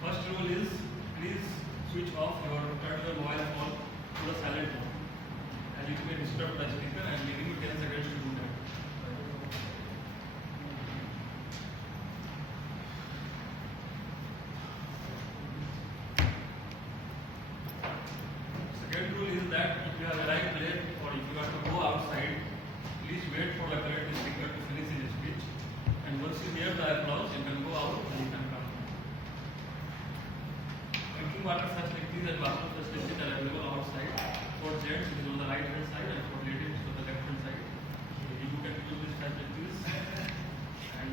First rule is please switch off your turn your mobile phone to the silent mode, and you may disturb the speaker. I am giving you 10 seconds to do that. Second rule is that if you have arrived late or if you have to go outside, please wait for the correct speaker to finish his speech. And once you hear the applause, you can go out and you can come. Drinking water facilities and bathroom facilities are available outside. For gents, it is on the right hand side, and for ladies, it is on the left hand side. You can use these facilities. And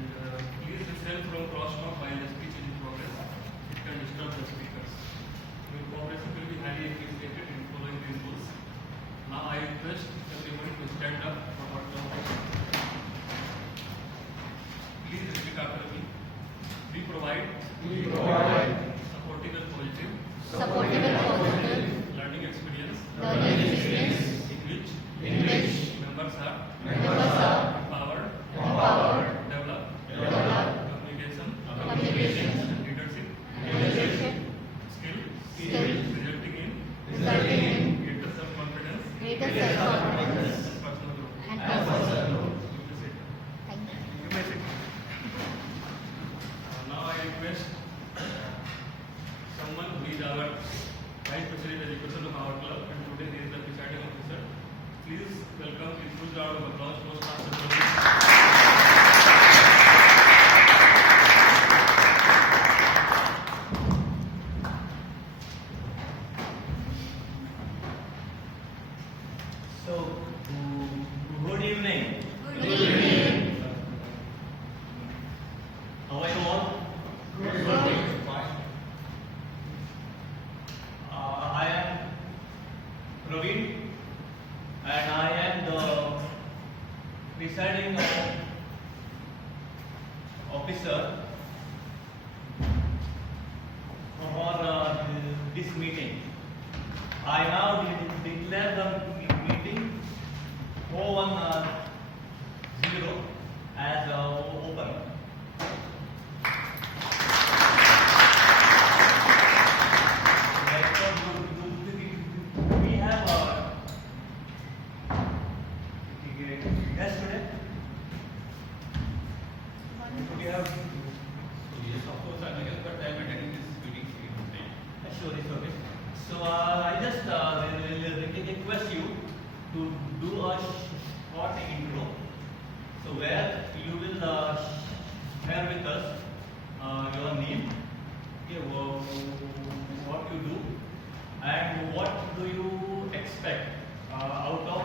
please refrain from crosstalk while the speech is in progress. It can disturb the speakers. Your cooperation will be highly appreciated in following these rules. Now I request everyone to stand up for our topic. Please repeat after me. We provide supportive and positive learning experience in which members are empowered, develop communication and leadership skills resulting in greater self-confidence and personal growth. You may sit. Now I request someone who is our Vice President Education of our club, and today he is the presiding officer. Please welcome with full round of applause Toastmasters. So, good evening. How are you all? Fine. I am Praveen, and I am the presiding officer for this meeting. I now declare the meeting 410 as open. We have a guest today. We have. Yes, of course, I am here, but I am attending this meeting today. Sure, it's okay. So I just request you to do a short intro. So where you will share with us your name, okay, what you do, and what do you expect out of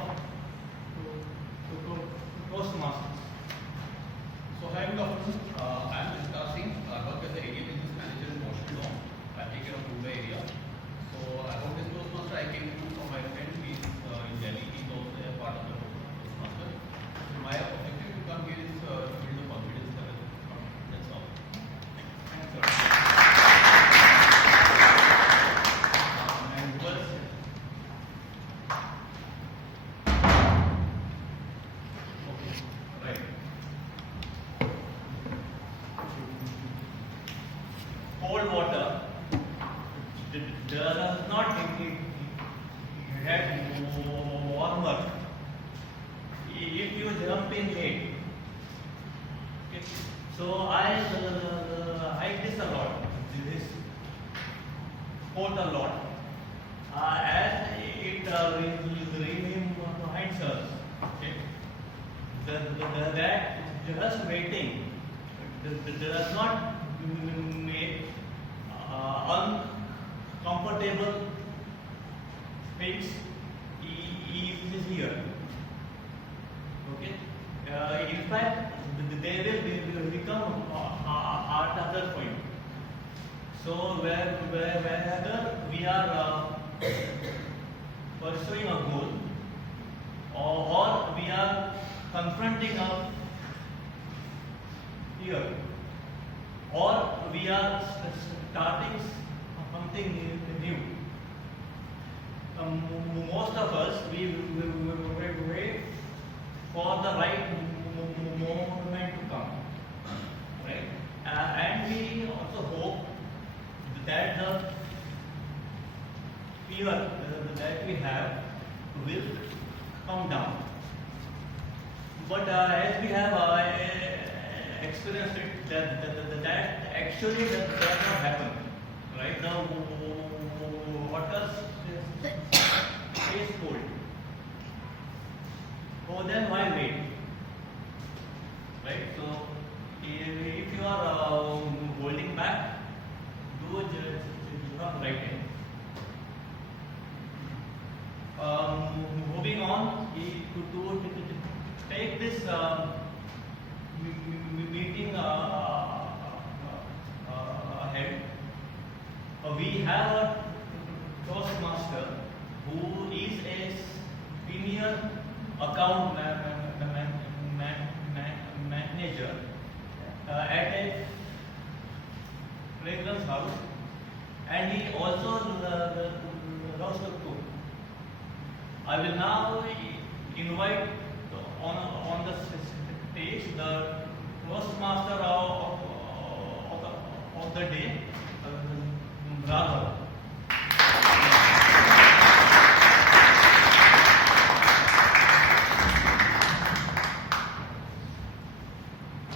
Toastmasters. So hi, good afternoon. I am Vishal Singh. I work as the area business manager in Washington. I take care of Mumbai area. So about this Toastmaster, I came to from my friend. He is in Delhi. He is also a part of the Toastmaster. So my objective to come here is to build the confidence level. That's all. Thanks, sir. And what's okay, right. Cold water does not get warmer if you jump in late. Okay. So I this a lot. This quote a lot, as it reminds us, okay, that just waiting does not make uncomfortable space easier. Okay. In fact, they will become harder for you. So whether we are pursuing a goal or we are confronting a fear, or we are starting something new. Most of us, we wait for the right moment to come, right? And we also hope fear that we have will come down. But as we have experienced it, that actually does not happen. Right now, water stays cold. Oh, then why wait? Right? So, if you are holding back, do it from right hand. Moving on, to take this meeting ahead, we have a Toastmaster who is a senior account manager at a fragrance house, and he also loves to cook. I will now invite on the stage the Toastmaster of the day, Raghav.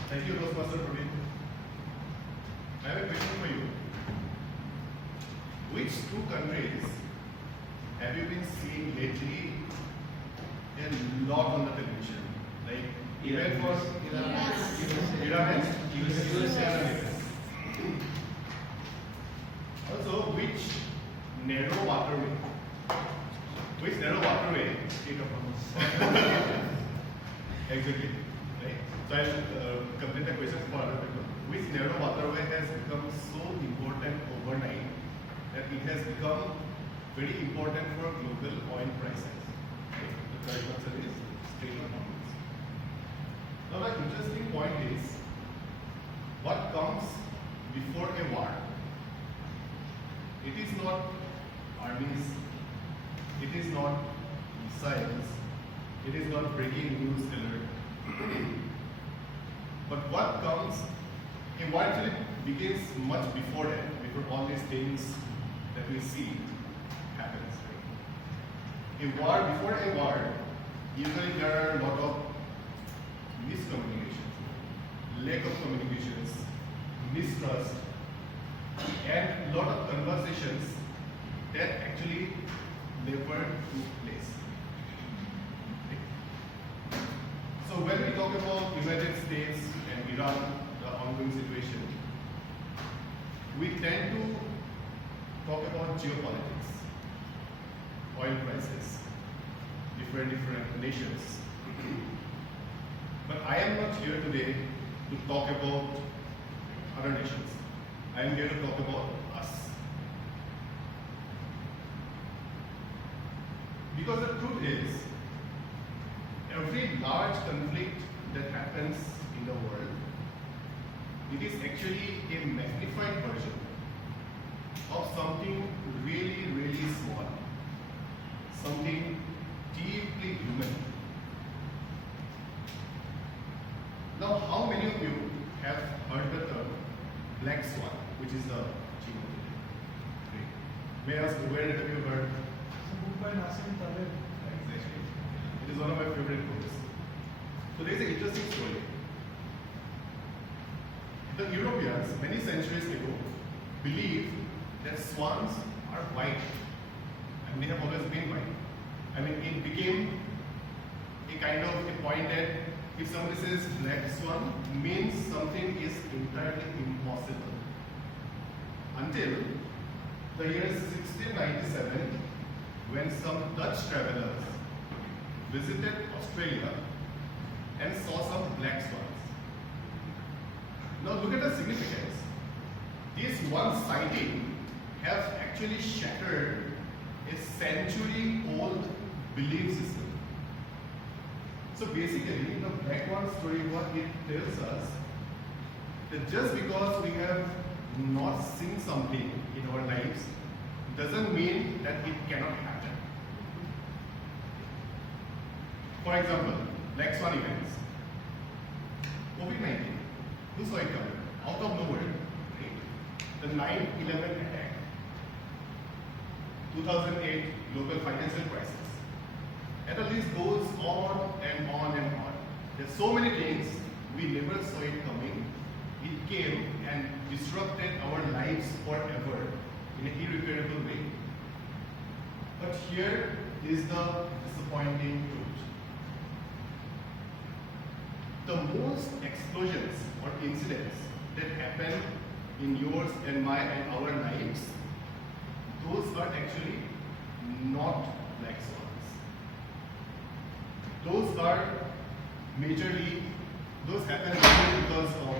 Thank you, Toastmaster Praveen. I have a question for you. Which two countries have you been seeing lately a lot on the television? Like even for Iran and USA. Also, which narrow waterway? Which narrow waterway? Exactly. Right? So I'll complete the questions for other people. Which narrow waterway has become so important overnight that it has become very important for global oil prices? Right? The third answer is Strait of Hormuz. Now the interesting point is, what comes before a war? It is not armies, it is not missiles, it is not breaking news alert. But what comes, a war actually begins much before that, before all these things that we see happens. Right? A war, before a war, usually there are a lot of miscommunications, lack of communications, mistrust, and a lot of conversations that actually never took place. So when we talk about United States and Iran, the ongoing situation, we tend to talk about geopolitics, oil prices, different nations. But I am not here today to talk about other nations. I am here to talk about us. Because the truth is, every large conflict that happens in the world, it is actually a magnified version of something really, really small, something deeply human. Now, how many of you have heard the term black swan, which is the theme of the day? Great. May I ask, where have you heard? Exactly. It is one of my favorite books. So there is an interesting story. The Europeans, many centuries ago, believed that swans are white, and they have always been white. I mean, it became a kind of a point that if somebody says black swan, means something is entirely impossible. Until the year 1697, when some Dutch travelers visited Australia and saw some black swans. Now look at the significance. This one sighting has actually shattered a century-old belief system. So basically, the black swan story, what it tells us, that just because we have not seen something in our lives, doesn't mean that it cannot happen. For example, black swan events. COVID-19, who saw it coming? Out of nowhere, right? The 9/11 attack. 2008 global financial crisis. And the list goes on and on and on. There's so many things we never saw it coming. It came and disrupted our lives forever in an irreparable way. But here is the disappointing truth. The most explosions or incidents that happen in yours and my and our lives, those are actually not black swans. Those are majorly, those happen mainly because of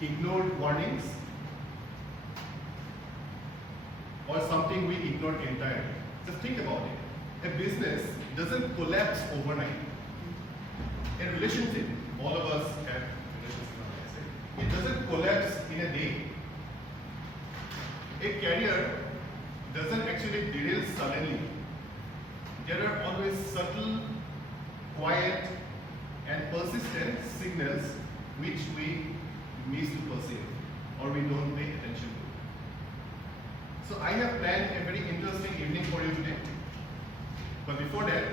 ignored warnings or something we ignored entirely. Just think about it. A business doesn't collapse overnight. A relationship, all of us have relationships, it doesn't collapse in a day. A career doesn't actually derail suddenly. There are always subtle, quiet, and persistent signals which we miss to perceive or we don't pay attention to. So I have planned a very interesting evening for you today. But before that,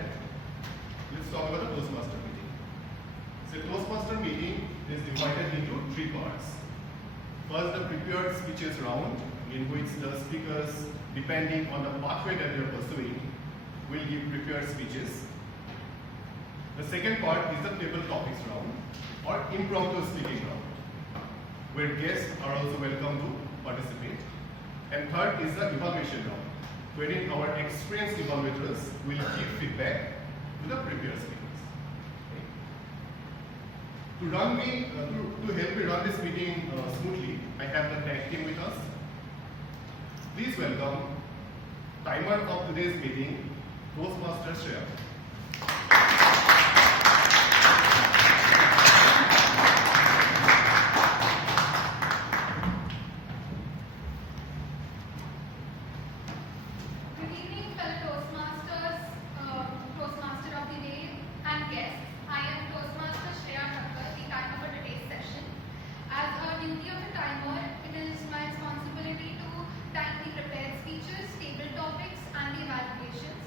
let's talk about the Toastmaster meeting. So Toastmaster meeting is divided into 3 parts. First, the prepared speeches round, in which the speakers, depending on the pathway that they are pursuing, will give prepared speeches. The second part is the table topics round or impromptu speaking round, where guests are also welcome to participate. And third is the evaluation round, wherein our experienced evaluators will give feedback to the prepared speakers. To help me run this meeting smoothly, I have the tag team with us. Please welcome timer of today's meeting, Toastmaster Shreya. Good evening, fellow Toastmasters, Toastmaster of the day, and guests. I am Toastmaster Shreya, the timer for today's session. As a duty of a timer, it is my responsibility to time the prepared speeches, table topics, and the evaluations.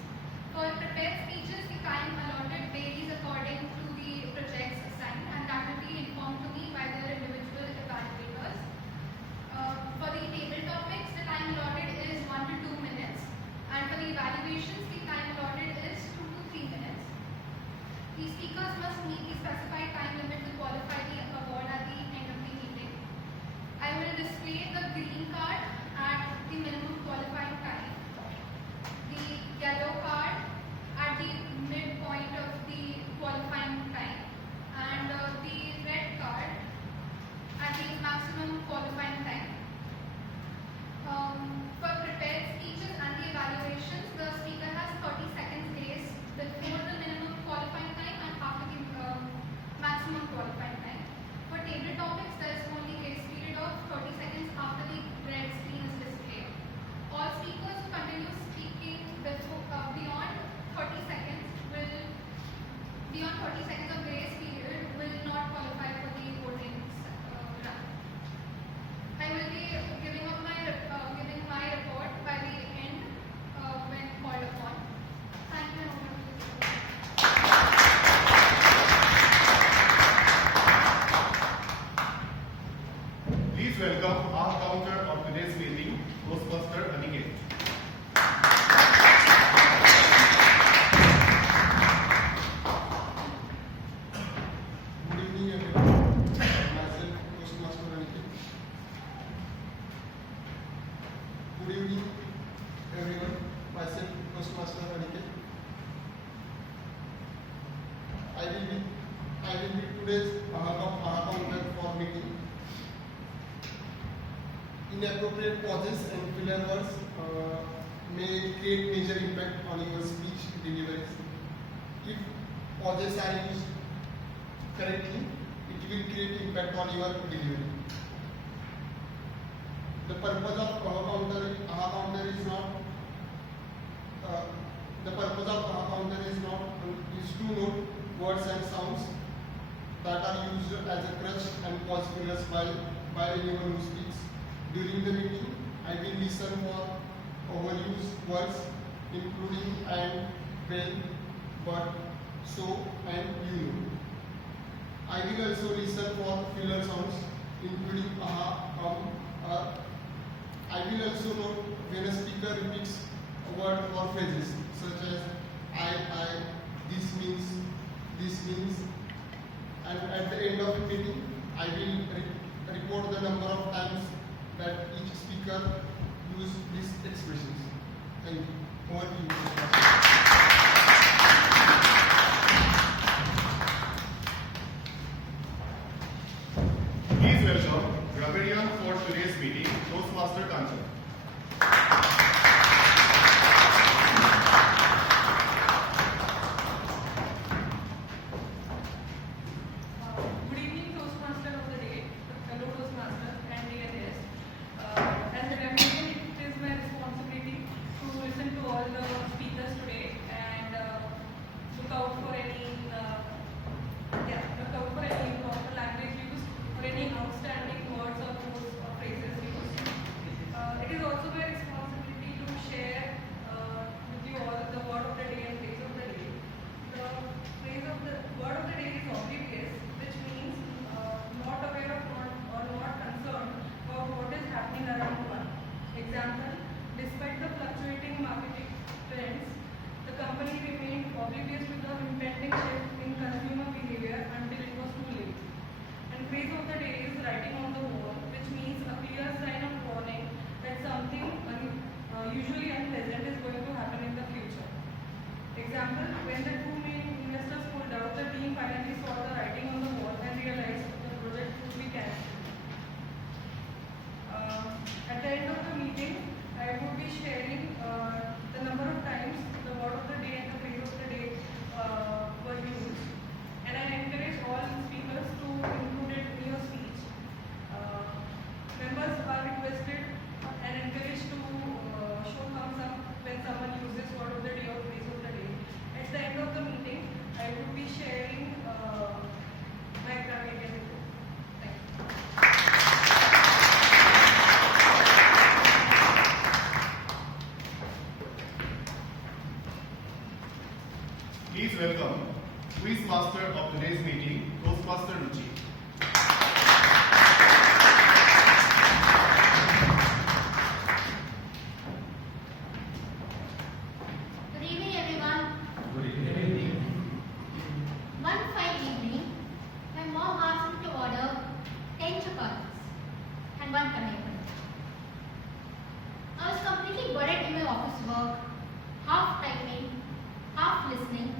For prepared speeches, the time allotted varies according to the projects assigned, and that will be informed to me by their individual evaluators. For the table topics, the time allotted is 1 to 2 minutes, and for the evaluations, the time allotted is 2 to 3 minutes. The speakers must meet the specified time limit to qualify the award at the end of the meeting. I will display the green card at the minimum qualifying time, the yellow card at the midpoint of the qualifying time, and the red card at the maximum qualifying time. For prepared speeches and the evaluations, the speaker has 30 seconds grace before the minimum qualifying time and after the maximum qualifying time. For table topics, there is only grace period of 30 seconds after the red screen is displayed. All speakers who continue speaking beyond 30 seconds of grace period will not qualify for the voting round. I will be giving my report by the end when called upon. Thank you and over to you. Please welcome our counter of today's meeting, Toastmaster Agnel. Good evening, everyone. Myself, Toastmaster Agnel. Good evening, everyone. Myself, Toastmaster Agnel. I will be today's counter for meeting. Inappropriate pauses and filler words may create major impact on your speech deliveries. If pauses are used correctly, it will create impact on your delivery. The purpose of counter is not to note words and sounds that are used as a crutch and pause fillers by anyone who speaks during the meeting. I will listen for overused words including and, well, but, so, and you know. I will also listen for filler sounds including aha, I will also note when a speaker repeats a word or phrases such as I, this means, and at the end of the meeting, I will report the number of times that each speaker used these expressions. Thank you. Over to you. Please welcome Gregorian for today's meeting, Toastmaster Kanchan. Good evening, Toastmaster of the day, fellow Toastmasters and dear guests. As a representative, it is my responsibility to listen to all the speakers today and look out for any improper language used or any outstanding words or quotes or phrases used. It is also my responsibility to share with you all the word of the day and phrase of the day. The word of the day is oblivious, which means not aware of or not concerned about what is happening around one. Example, despite the fluctuating marketing trends, the company remained oblivious to the impending shift in consumer behavior until it was too late. And phrase of the day is writing on the wall, which means a clear sign of warning that something usually unpleasant is going to happen in the future. Example, when the two main investors pulled out, the team finally saw the writing on the wall and realized the project would be cancelled. At the end of the meeting, I would be sharing the number of times the word of the day and the phrase of the day were used. And I encourage all speakers to include it in your speech. Members are requested and encouraged to show thumbs up when someone uses word of the day or phrase of the day. At the end of the meeting, I would be sharing my Grammarly report. Thank you. Please welcome quiz master of today's meeting, Toastmaster Ruchi. Good evening, everyone. One fine evening, my mom asked me to order 10 chapatis and 1 kanai paneer. I was completely buried in my office work, half typing, half listening,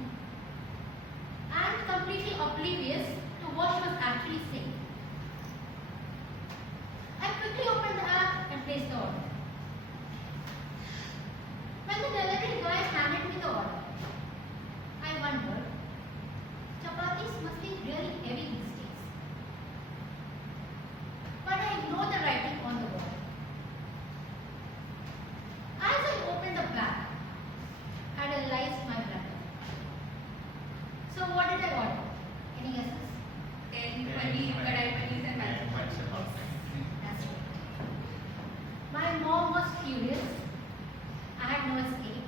and completely oblivious to what she was actually saying. I quickly opened the app and placed the order. When the delivery guy handed me the order, I wondered, chapatis must be really heavy these days. But I ignored the writing on the wall. As I opened the bag, I realized my blunder. So what did I order? Any guesses? 10 paneer, kadai paneer and mashed potatoes. That's right. My mom was furious. I had no escape.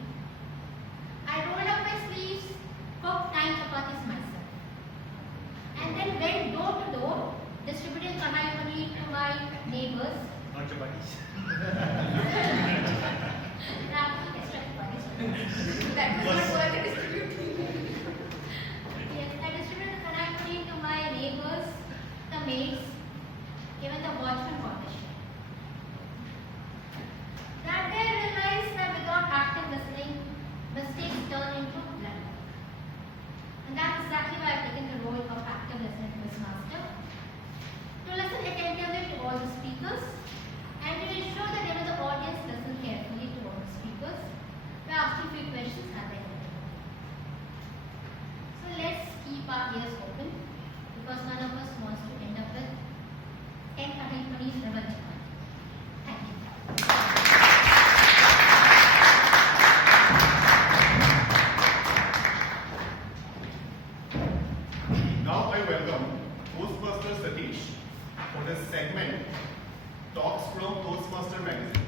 I rolled up my sleeves, cooked 9 chapatis myself, and then went door to door distributing kanai paneer to my neighbors. Not chapatis. Extra chapatis. That was not worth it distributing. Yes, I distributed the kanai paneer to my neighbors, the maids, even the watchman got the share. That day I realized that without active listening, mistakes turn into blunder. And that's exactly why I've taken the role of active listening quizmaster. To listen attentively to all the speakers and to ensure that even the audience listen carefully to all the speakers by asking few questions at the end of the talk. So let's keep our ears open because none of us wants to end up with 10 kanai paneer revenge. Thank you. Now I welcome Toastmaster Satish for this segment, Talks from Toastmaster Magazine.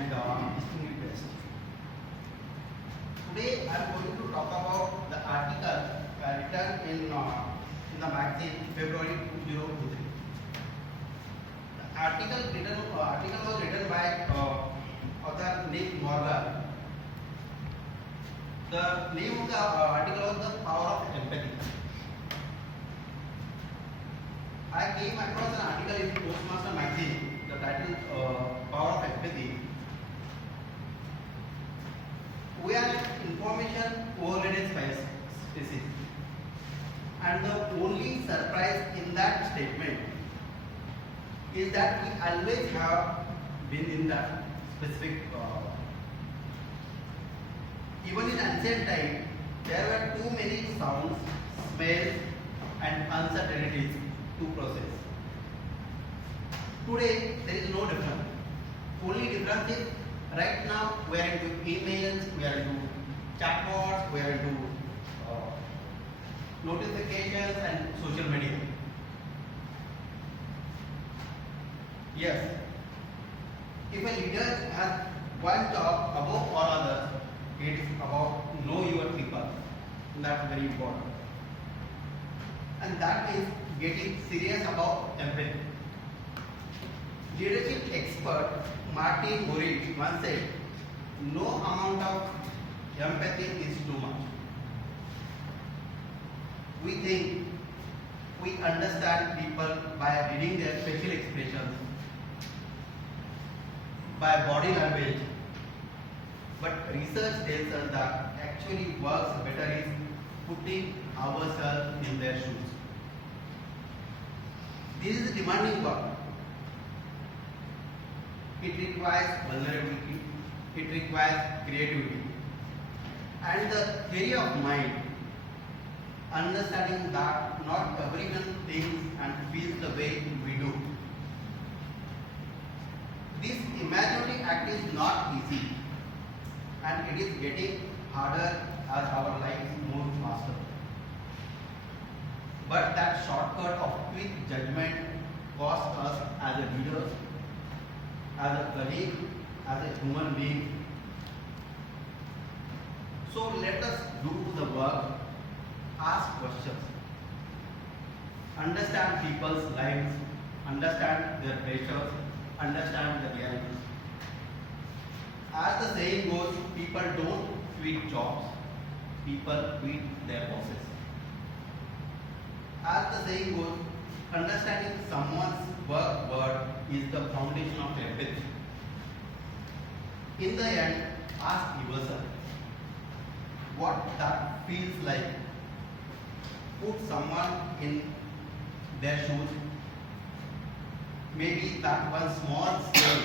and distinguished guests. Today I am going to talk about the article written in the magazine February 2023. The article was written by author Nick Morgan. The name of the article was The Power of Empathy. I came across an article in Toastmasters magazine, the title Power of Empathy. We are an information overloaded species, and the only surprise in that statement is that we always have been in that specific. Even in ancient time, there were too many sounds, smells, and uncertainties to process. Today, there is no difference. Only difference is right now we are into emails, we are into chatbots, we are into notifications and social media. Yes, if a leader has one job above all others, it is about know your people. That's very important. And that is getting serious about empathy. Leadership expert Martin Moritz once said, no amount of empathy is too much. We think we understand people by reading their facial expressions, by body language, but research tells us that actually works better is putting ourselves in their shoes. This is a demanding work. It requires vulnerability, it requires creativity, and the theory of mind, understanding that not everyone thinks and feels the way we do. This imaginary act is not easy, and it is getting harder as our lives move faster. But that shortcut of quick judgment costs us as a leader, as a colleague, as a human being. So let us do the work, ask questions, understand people's lives, understand their pressures, understand the realities. As the saying goes, people don't quit jobs, people quit their bosses. As the saying goes, understanding someone's work word is the foundation of empathy. In the end, ask yourself what that feels like. Put someone in their shoes. Maybe that one small step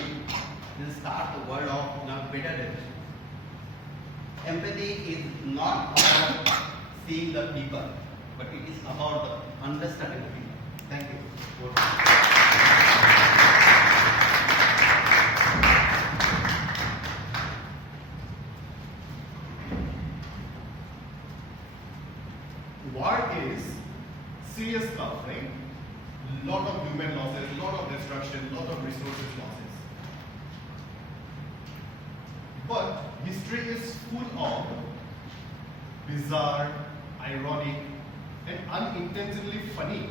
will start the world off in a better direction. Empathy is not about seeing the people, but it is about the understanding the people. Thank you. War is serious stuff, right? Lot of human losses, lot of destruction, lot of resources losses. But history is full of bizarre, ironic, and unintentionally funny.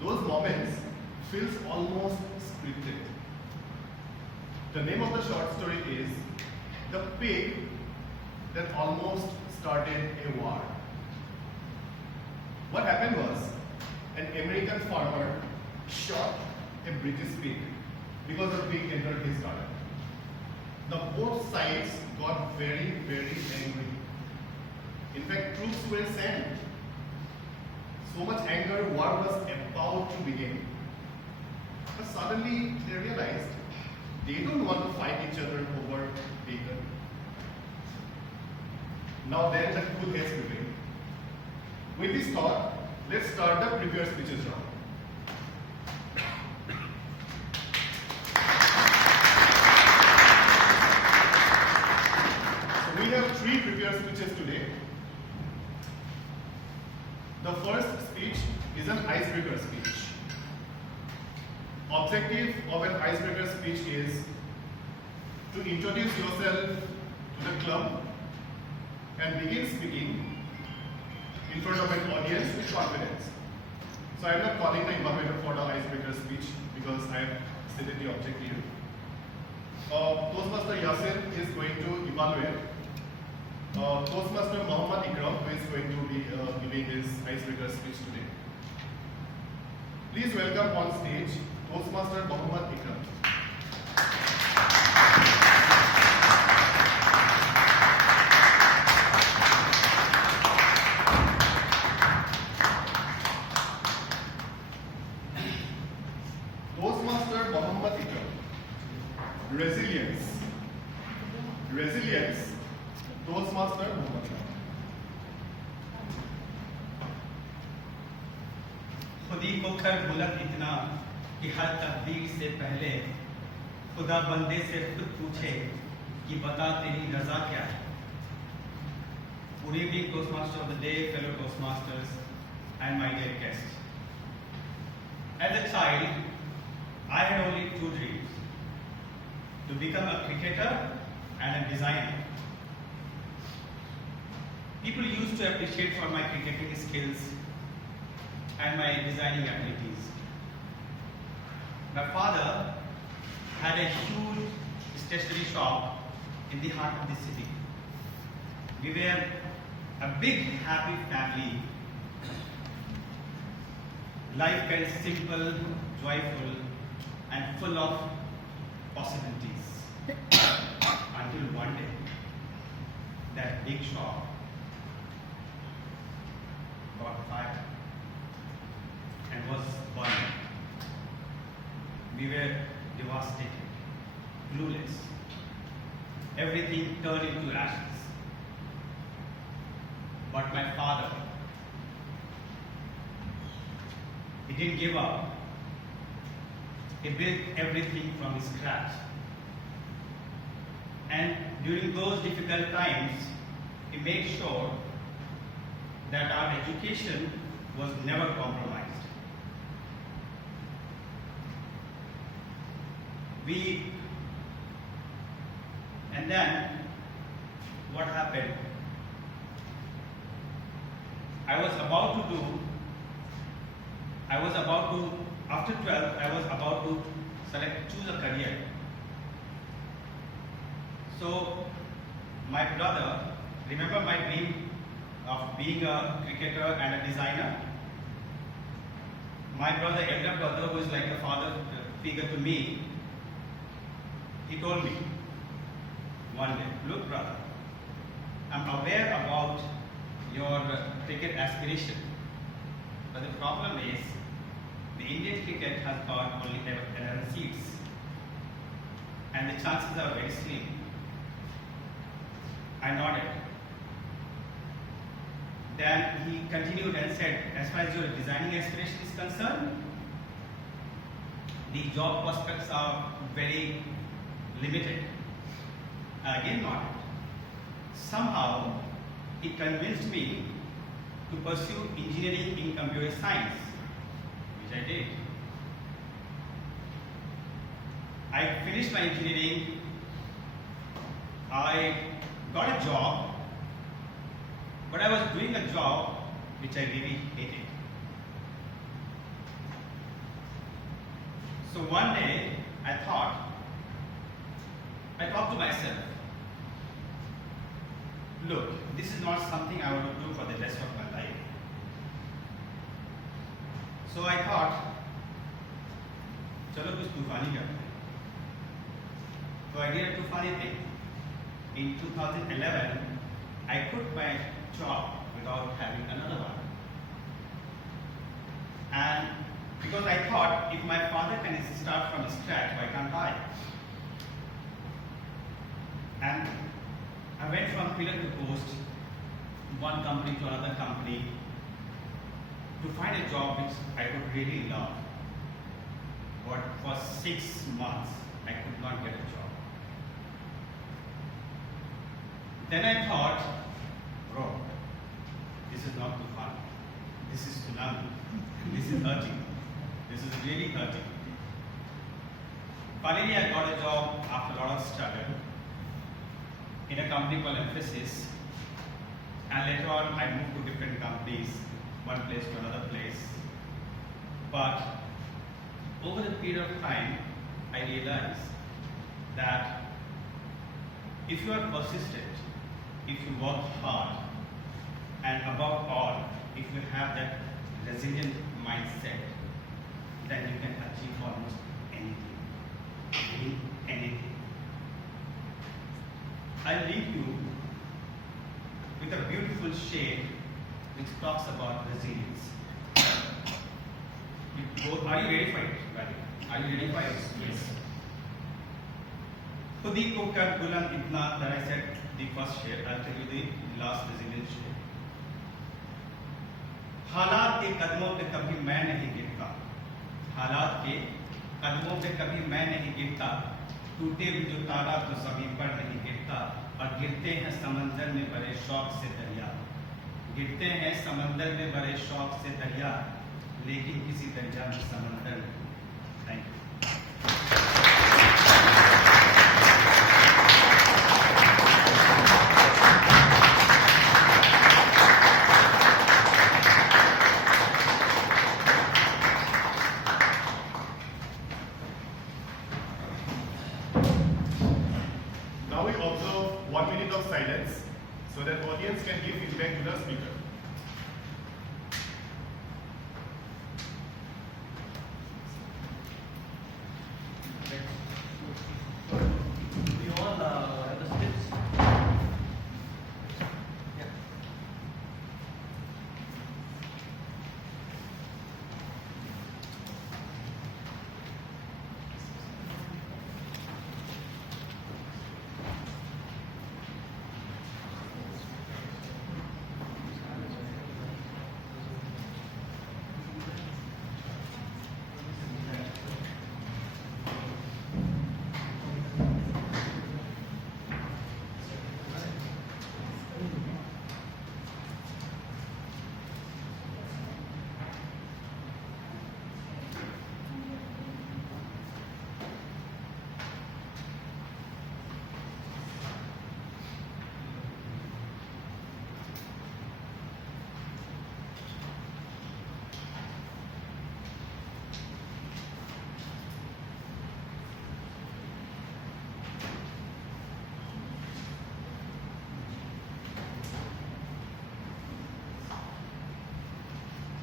Those moments feels almost scripted. The name of the short story is The Pig That Almost Started a War. What happened was, an American farmer shot a British pig because the pig entered his garden. Both sides got very, very angry. In fact, troops were sent. So much anger, war was about to begin. But suddenly they realized they don't want to fight each other over bacon. Now then the cool heads prevailed. With this thought, let's start the prepared speeches round. So we have 3 prepared speeches today. The first speech is an icebreaker speech. Objective of an icebreaker speech is to introduce yourself to the club and begin speaking in front of an audience with confidence. So I am not calling the evaluator for the icebreaker speech because I have stated the objective. Toastmaster Yasir is going to evaluate. Toastmaster Muhammad Ikram, who is going to be giving his icebreaker speech today. Please welcome on stage Toastmaster Muhammad Ikram. Toastmaster Muhammad Ikram. Resilience. Resilience. Toastmaster Muhammad Ikram. खुदी को कर बुलंद इतना कि हर तकदीर से पहले खुदा बंदे से खुद पूछे कि बता तेरी रजा क्या है. Good evening, Toastmaster of the day, fellow Toastmasters, and my dear guests. As a child, I had only two dreams: to become a cricketer and a designer. People used to appreciate for my cricketing skills and my designing abilities. My father had a huge stationery shop in the heart of the city. We were a big, happy family. Life felt simple, joyful, and full of possibilities. Until one day, that big shop got fired and was burning. We were devastated, clueless. Everything turned into ashes. But my father, he didn't give up. He built everything from scratch. And during those difficult times, he made sure that our education was never compromised. And then what happened? After 12th, I was about to choose a career. So my brother, remember my dream of being a cricketer and a designer? My brother, elder brother, who is like a father figure to me, he told me one day, look brother, I'm aware about your cricket aspiration, but the problem is the Indian cricket has got only 11 seats and the chances are very slim. I nodded. Then he continued and said, as far as your designing aspiration is concerned, the job prospects are very limited. Again nodded. Somehow, he convinced me to pursue engineering in computer science, which I did. I finished my engineering. I got a job, but I was doing a job which I really hated. So one day, I talked to myself, look, this is not something I want to do for the rest of my life. So I thought, चलो कुछ तूफानी करते हैं. So I did a tufani thing. In 2011, I quit my job without having another one. And because I thought, if my father can start from scratch, why can't I? And I went from pillar to post, one company to another company, to find a job which I could really love. But for 6 months, I could not get a job. Then I thought, bro, this is not too fun. This is tsunami. This is hurting. This is really hurting. Finally, I got a job after a lot of struggle in a company called Emphasis. And later on, I moved to different companies, one place to another place. But over the period of time, I realized that if you are persistent, if you work hard, and above all, if you have that resilient mindset, then you can achieve almost anything. Anything. I'll leave you with a beautiful shade which talks about resilience. Are you ready for it? Are you ready for it? Yes. खुद ही को कर बुलंद इतना that I said the first shade. I'll tell you the last resilience shade. हालात के कदमों पे कभी मैं नहीं गिरता. हालात के कदमों पे कभी मैं नहीं गिरता. टूटे भी जो तारा तो जमीन पर नहीं गिरता. और गिरते हैं समंदर में बड़े शौक से दरिया. गिरते हैं समंदर में बड़े शौक से दरिया. लेकिन किसी दरिया में समंदर नहीं. Thank you. Now we observe 1 minute of silence so that audience can give feedback to the speaker. We all have the scripts. Yeah.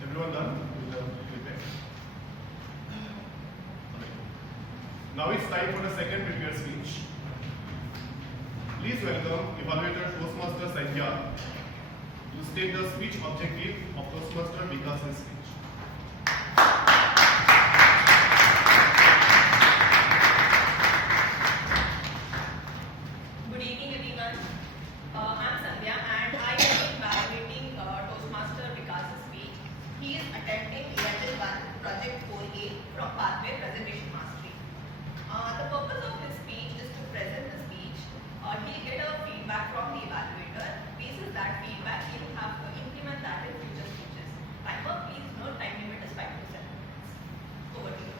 Everyone done with the feedback? Now it's time for the second prepared speech. Please welcome evaluator Toastmaster Sandhya to state the speech objective of Toastmaster Vikas's speech. Good evening, everyone. I'm Sandhya and I am evaluating Toastmaster Vikas's speech. He is attempting level 1 project 4A from Pathway Presentation Mastery. The purpose of his speech is to present the speech. He'll get a feedback from the evaluator. Based on that feedback, he will have to implement that in future speeches. Timer, please note time limit is 5 to 7 minutes. Over to you.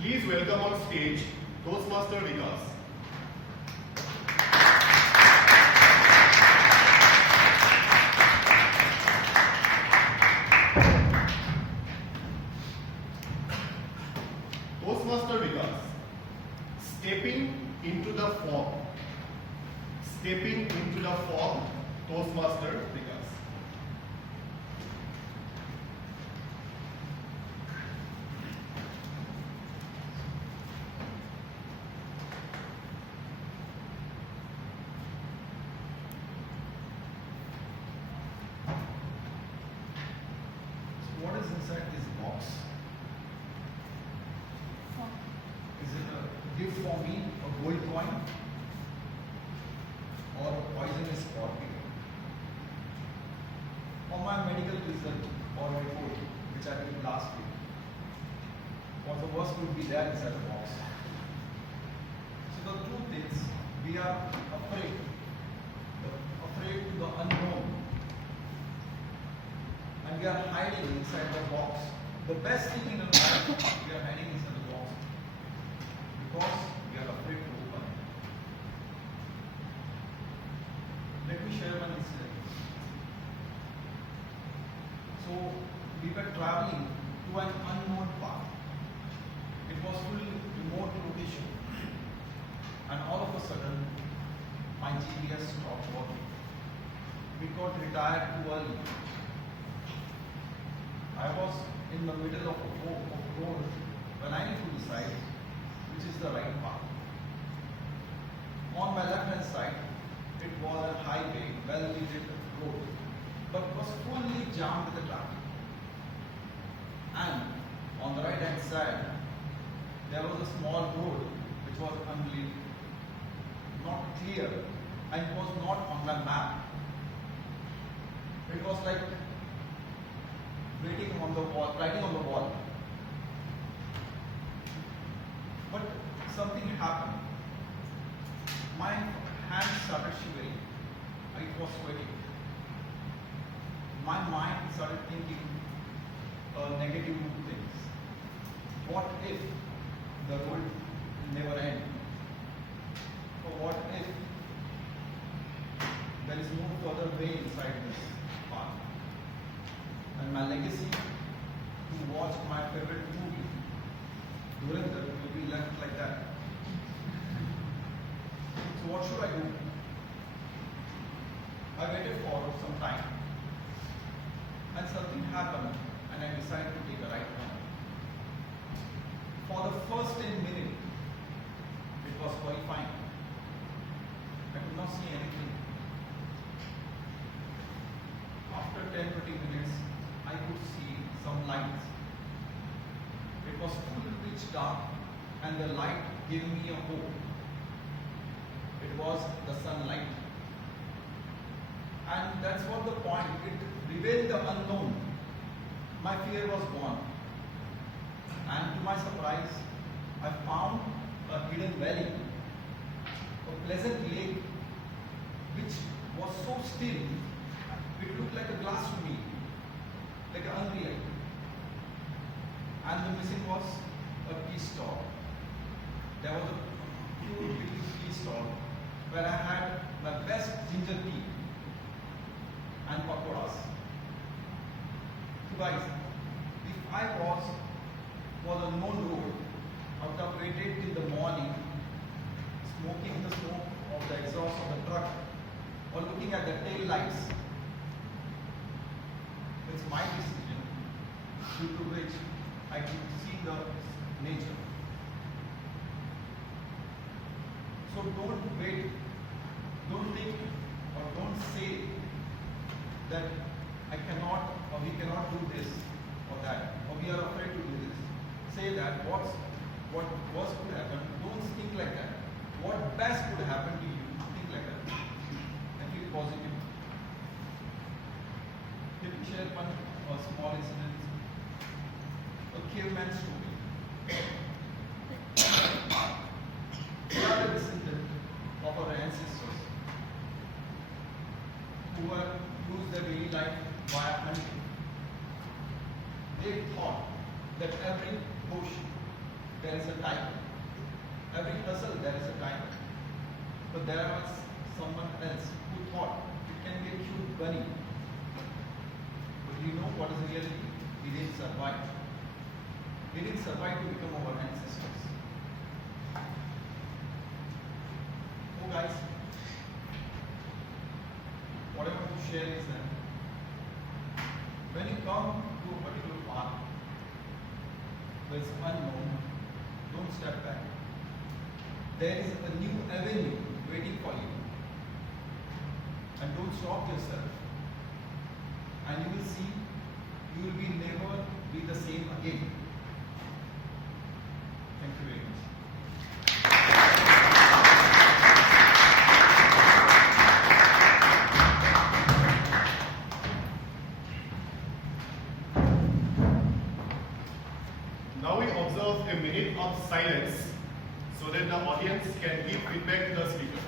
Please welcome on stage Toastmaster Vikas. Toastmaster Vikas, stepping into the fog. Stepping into the fog, Toastmaster Vikas. What is inside this box? Is it a gift for me, a gold coin, or a poisonous scorpion? Or my medical result or report, which I did last week? What the worst could be there inside the box? So the truth is, we are afraid to the unknown. and we are hiding inside the box. The best thing in our life, we are hiding inside the box because we are afraid to open it. Let me share one incident. So we were traveling to an unknown path. It was fully remote location, and all of a sudden, my GPS stopped working. We got retired too early. I was in the middle of a road when I need to decide which is the right path. On my left hand side, it was a highway, well-lit road, but it was fully jammed with the traffic. And on the right hand side, there was a small road which was unlit, not clear, and it was not on my map. It was like writing on the wall. But something happened. My hands started shivering. It was sweating. My mind started thinking negative things. What if the road never ends? Or what if there is no further way inside this path? And my legacy to watch my favorite movie, Durandar, will be left like that. So what should I do? I waited for some time, and something happened, and I decided to take a right turn. For the first 10 minutes, it was horrifying. I could not see anything. After 10-20 minutes, I could see some lights. It was full pitch dark, and the light gave me a hope. It was the sunlight. And that's what the point. It revealed the unknown. My fear was gone. And to my surprise, I found a hidden valley, a pleasant lake, which was so still, it looked like a glass to me, like unreal. And the missing was a tea stall. There was a pure tea stall where I had my best ginger tea and pakoras. So guys, if I was a known road, I would have waited till the morning, smoking the smoke of the exhaust of the truck, or looking at the tail lights. It's my decision, due to which I could see the nature. So don't wait, don't think or don't say that I cannot or we cannot do this or that, or we are afraid to do this. Say that what worst could happen. Don't think like that. What best could happen to you? Think like that. And feel positive. Let me share one small incident. A caveman story. We are a descendant of our ancestors who have used their daily life via hunting. They thought that every bush there is a tiger, every hustle there is a tiger. But there was someone else who thought it can be a cute bunny. But you know what is the reality? He didn't survive. He didn't survive to become our ancestors. Oh guys, what I want to share is that when you come to a particular path that is unknown, don't step back. There is a new avenue waiting for you. And don't stop yourself. And you will see, you will be never be the same again. Thank you very much. Now we observe a minute of silence so that the audience can give feedback to the speaker.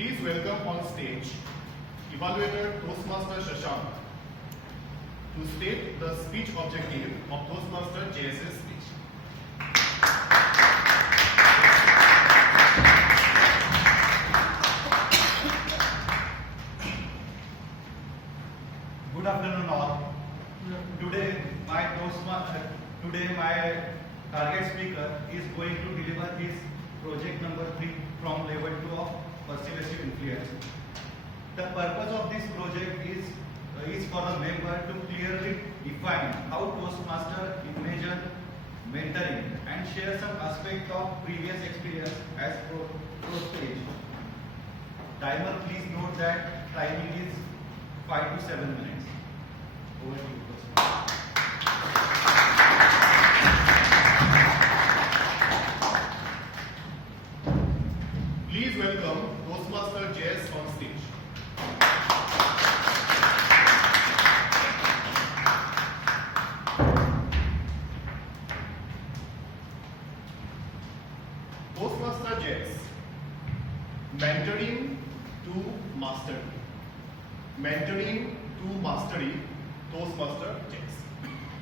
Please welcome on stage Evaluator Toastmaster Shashank to state the speech objective of Toastmaster JS's speech. Good afternoon all. Today my target speaker is going to deliver his project number 3 from level 2 of persuasive influence. The purpose of this project is for the member to clearly define how Toastmaster imagine mentoring and share some aspect of previous experience as pro stage. Timer, please note that timing is 5 to 7 minutes. Over to you, Toastmaster. Please welcome Toastmaster JS on stage. Toastmaster JS, mentoring to mastery. Mentoring to mastery, Toastmaster JS.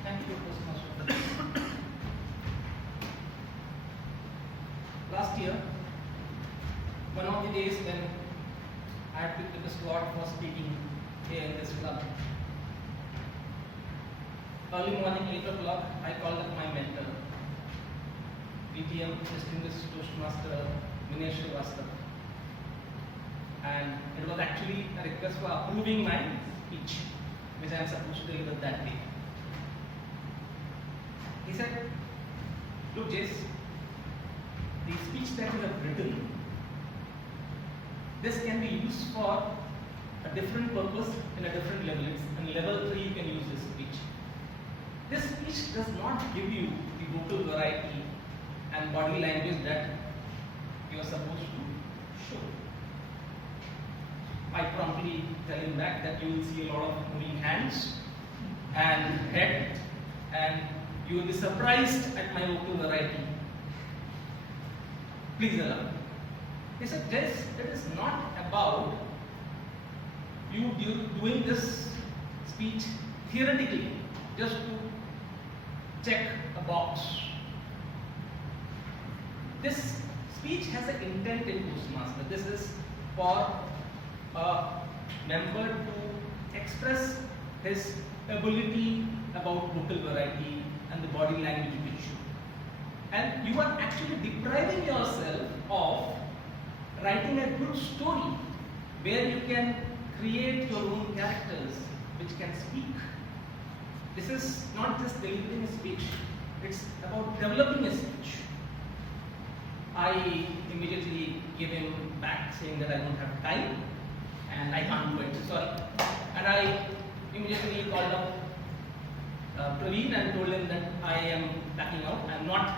Thank you, Toastmaster. Last year, one of the days when I had picked up a slot for speaking here in this club, early morning 8 o'clock, I called up my mentor, PTM Distinguished Toastmaster Minesh Srivastava. And it was actually a request for approving my speech, which I am supposed to deliver that day. He said, look Jace, the speech that you have written, this can be used for a different purpose in a different level. In level 3 you can use this speech. This speech does not give you the vocal variety and body language that you are supposed to show. I promptly tell him back that you will see a lot of moving hands and head, and you will be surprised at my vocal variety. Please allow me. He said, it is not about you doing this speech theoretically, just to check a box. This speech has an intent in Toastmaster. This is for a member to express his ability about vocal variety and the body language you can show. And you are actually depriving yourself of writing a good story where you can create your own characters which can speak. This is not just delivering a speech, it's about developing a speech. I immediately gave him back saying that I don't have time and I can't do it, sorry. And I immediately called up Praveen and told him that I am backing out, I am not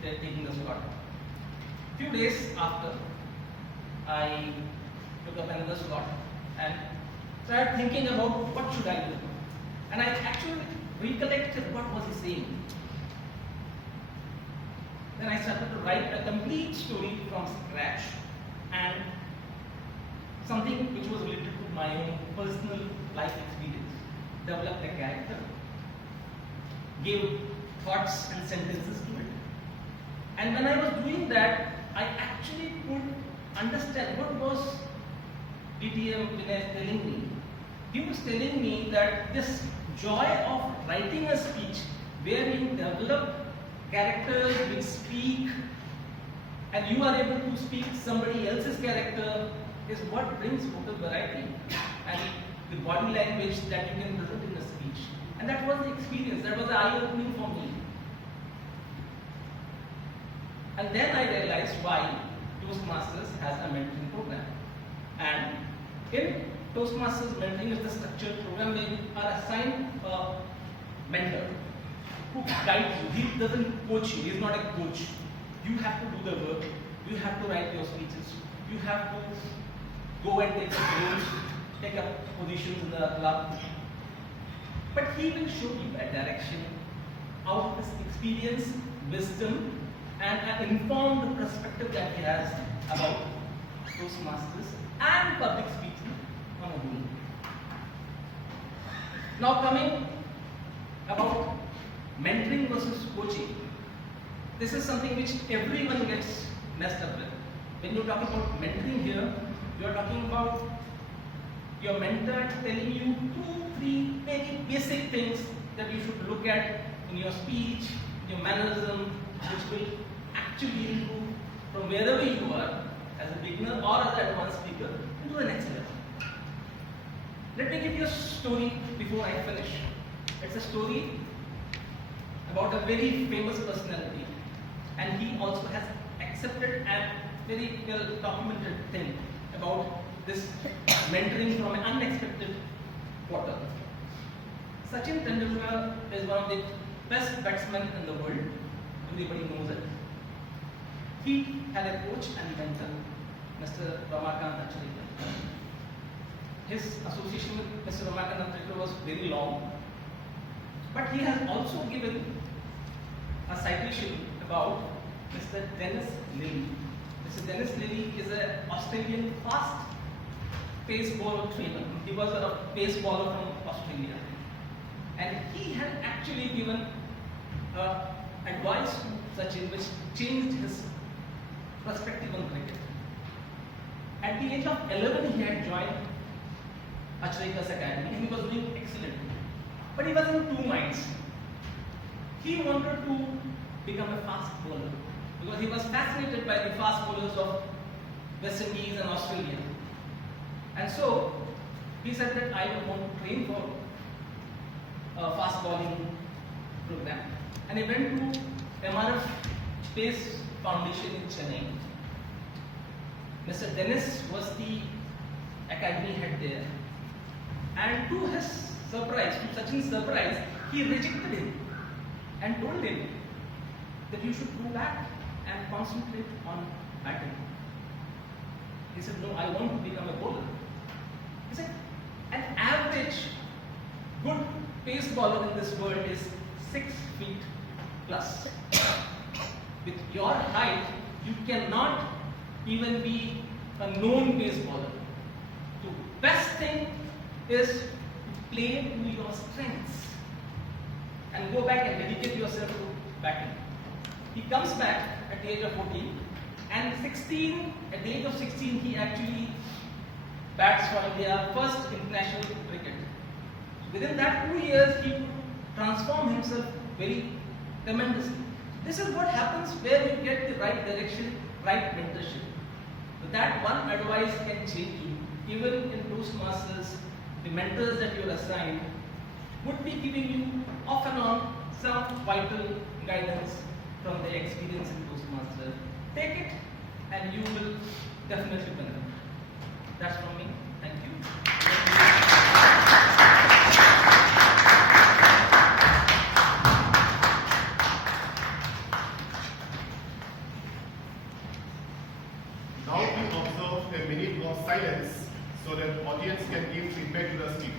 taking the slot. Few days after, I took up another slot and started thinking about what should I do. And I actually recollected what was he saying. Then I started to write a complete story from scratch and something which was related to my own personal life experience. Developed a character, gave thoughts and sentences to it. And when I was doing that, I actually could understand what was DTM Vinay telling me. He was telling me that this joy of writing a speech where you develop characters which speak and you are able to speak somebody else's character is what brings vocal variety and the body language that you can present in a speech. And that was the experience, that was the eye-opening for me. And then I realized why Toastmasters has a mentoring program. And in Toastmasters mentoring is the structured program where you are assigned a mentor who guides you. He doesn't coach you, he is not a coach. You have to do the work, you have to write your speeches, you have to go and take up roles, take up positions in the club. But he will show you a direction out of his experience, wisdom, and an informed perspective that he has about Toastmasters and public speaking on a whole. Now coming about mentoring versus coaching. This is something which everyone gets messed up with. When you're talking about mentoring here, you are talking about your mentor telling you 2-3 very basic things that you should look at in your speech, in your mannerism, which will actually improve from wherever you are as a beginner or as an advanced speaker into the next level. Let me give you a story before I finish. It's a story about a very famous personality, and he also has accepted a very well documented thing about this mentoring from an unexpected quarter. Sachin Tendulkar is one of the best batsmen in the world. Everybody knows it. He had a coach and mentor, Mr. Ramakant Acharya. His association with Mr. Ramakant Acharya was very long, but he has also given a citation about Mr. Dennis Lilly. Mr. Dennis Lilly is an Australian fast pace ball trainer. He was a pace bowler from Australia, and he had actually given advice to Sachin which changed his perspective on cricket. At the age of 11, he had joined Acharya's academy and he was doing excellent. But he was in two minds. He wanted to become a fast bowler because he was fascinated by the fast bowlers of West Indies and Australia. And so he said that I want to train for a fast bowling program. And he went to MRF Space Foundation in Chennai. Mr. Dennis was the academy head there. And to his surprise, to Sachin's surprise, he rejected him and told him that you should go back and concentrate on batting. He said, no, I want to become a bowler. He said, an average good pace bowler in this world is 6 feet plus. With your height, you cannot even be a known pace bowler. The best thing is to play to your strengths and go back and dedicate yourself to batting. He comes back at the age of 14, and at the age of 16, he actually bats for India first international cricket. Within that 2 years, he could transform himself very tremendously. This is what happens where you get the right direction, right mentorship. So that one advice can change you. Even in Toastmasters, the mentors that you are assigned would be giving you off and on some vital guidance from their experience in Toastmasters. Take it and you will definitely benefit. That's from me. Thank you. Now we observe a minute of silence so that the audience can give feedback to the speaker.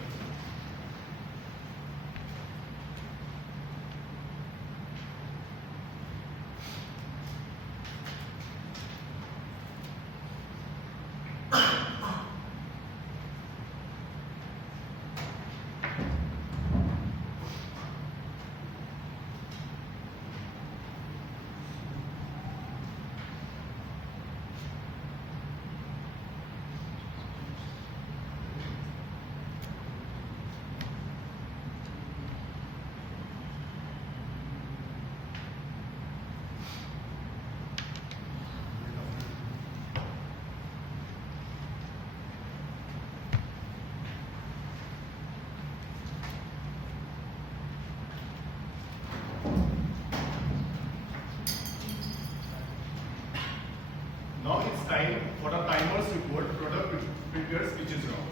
Now it's time for the timers report product prepared speeches round.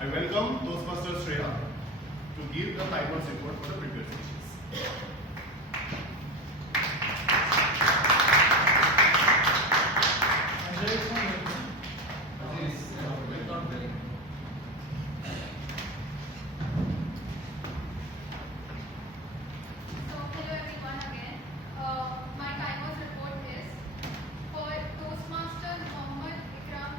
I welcome Toastmasters Shreya to give the timers report for the prepared speeches. So hello everyone again. My timer's report is for Toastmaster Mohammed Ikram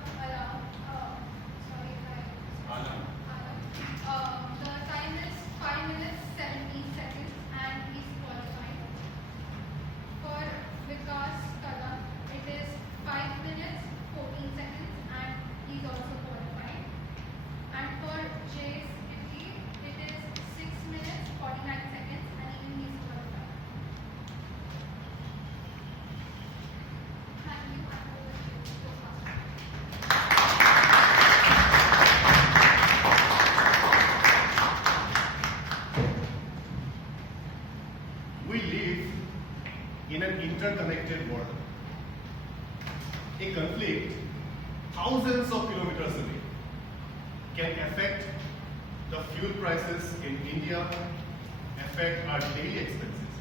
interconnected world. A conflict thousands of kilometers away can affect the fuel prices in India, affect our daily expenses,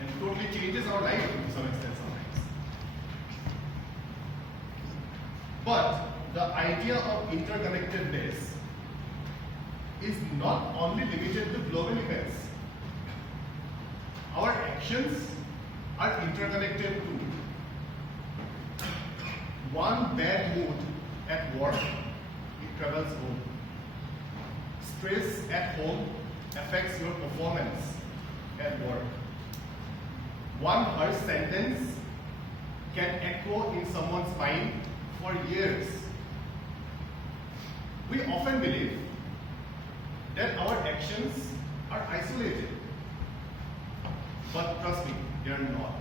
and totally changes our life to some extent sometimes. But the idea of interconnectedness is not only limited to global events. Our actions are interconnected too. One bad mood at work, it travels home. Stress at home affects your performance at work. One harsh sentence can echo in someone's mind for years. We often believe that our actions are isolated. But trust me, they are not.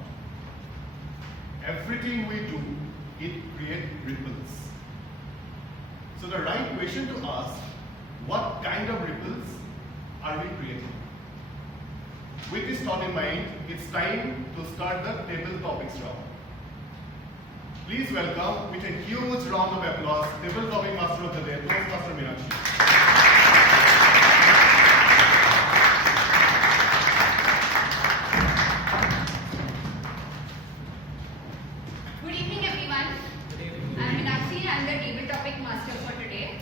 Everything we do, it creates ripples. So the right question to ask, what kind of ripples are we creating? With this thought in mind, it's time to start the table topics round. Please welcome with a huge round of applause, table topic master of the day, Toastmaster Meenakshi. Good evening, everyone. I'm Meenakshi. I'm the table topic master for today.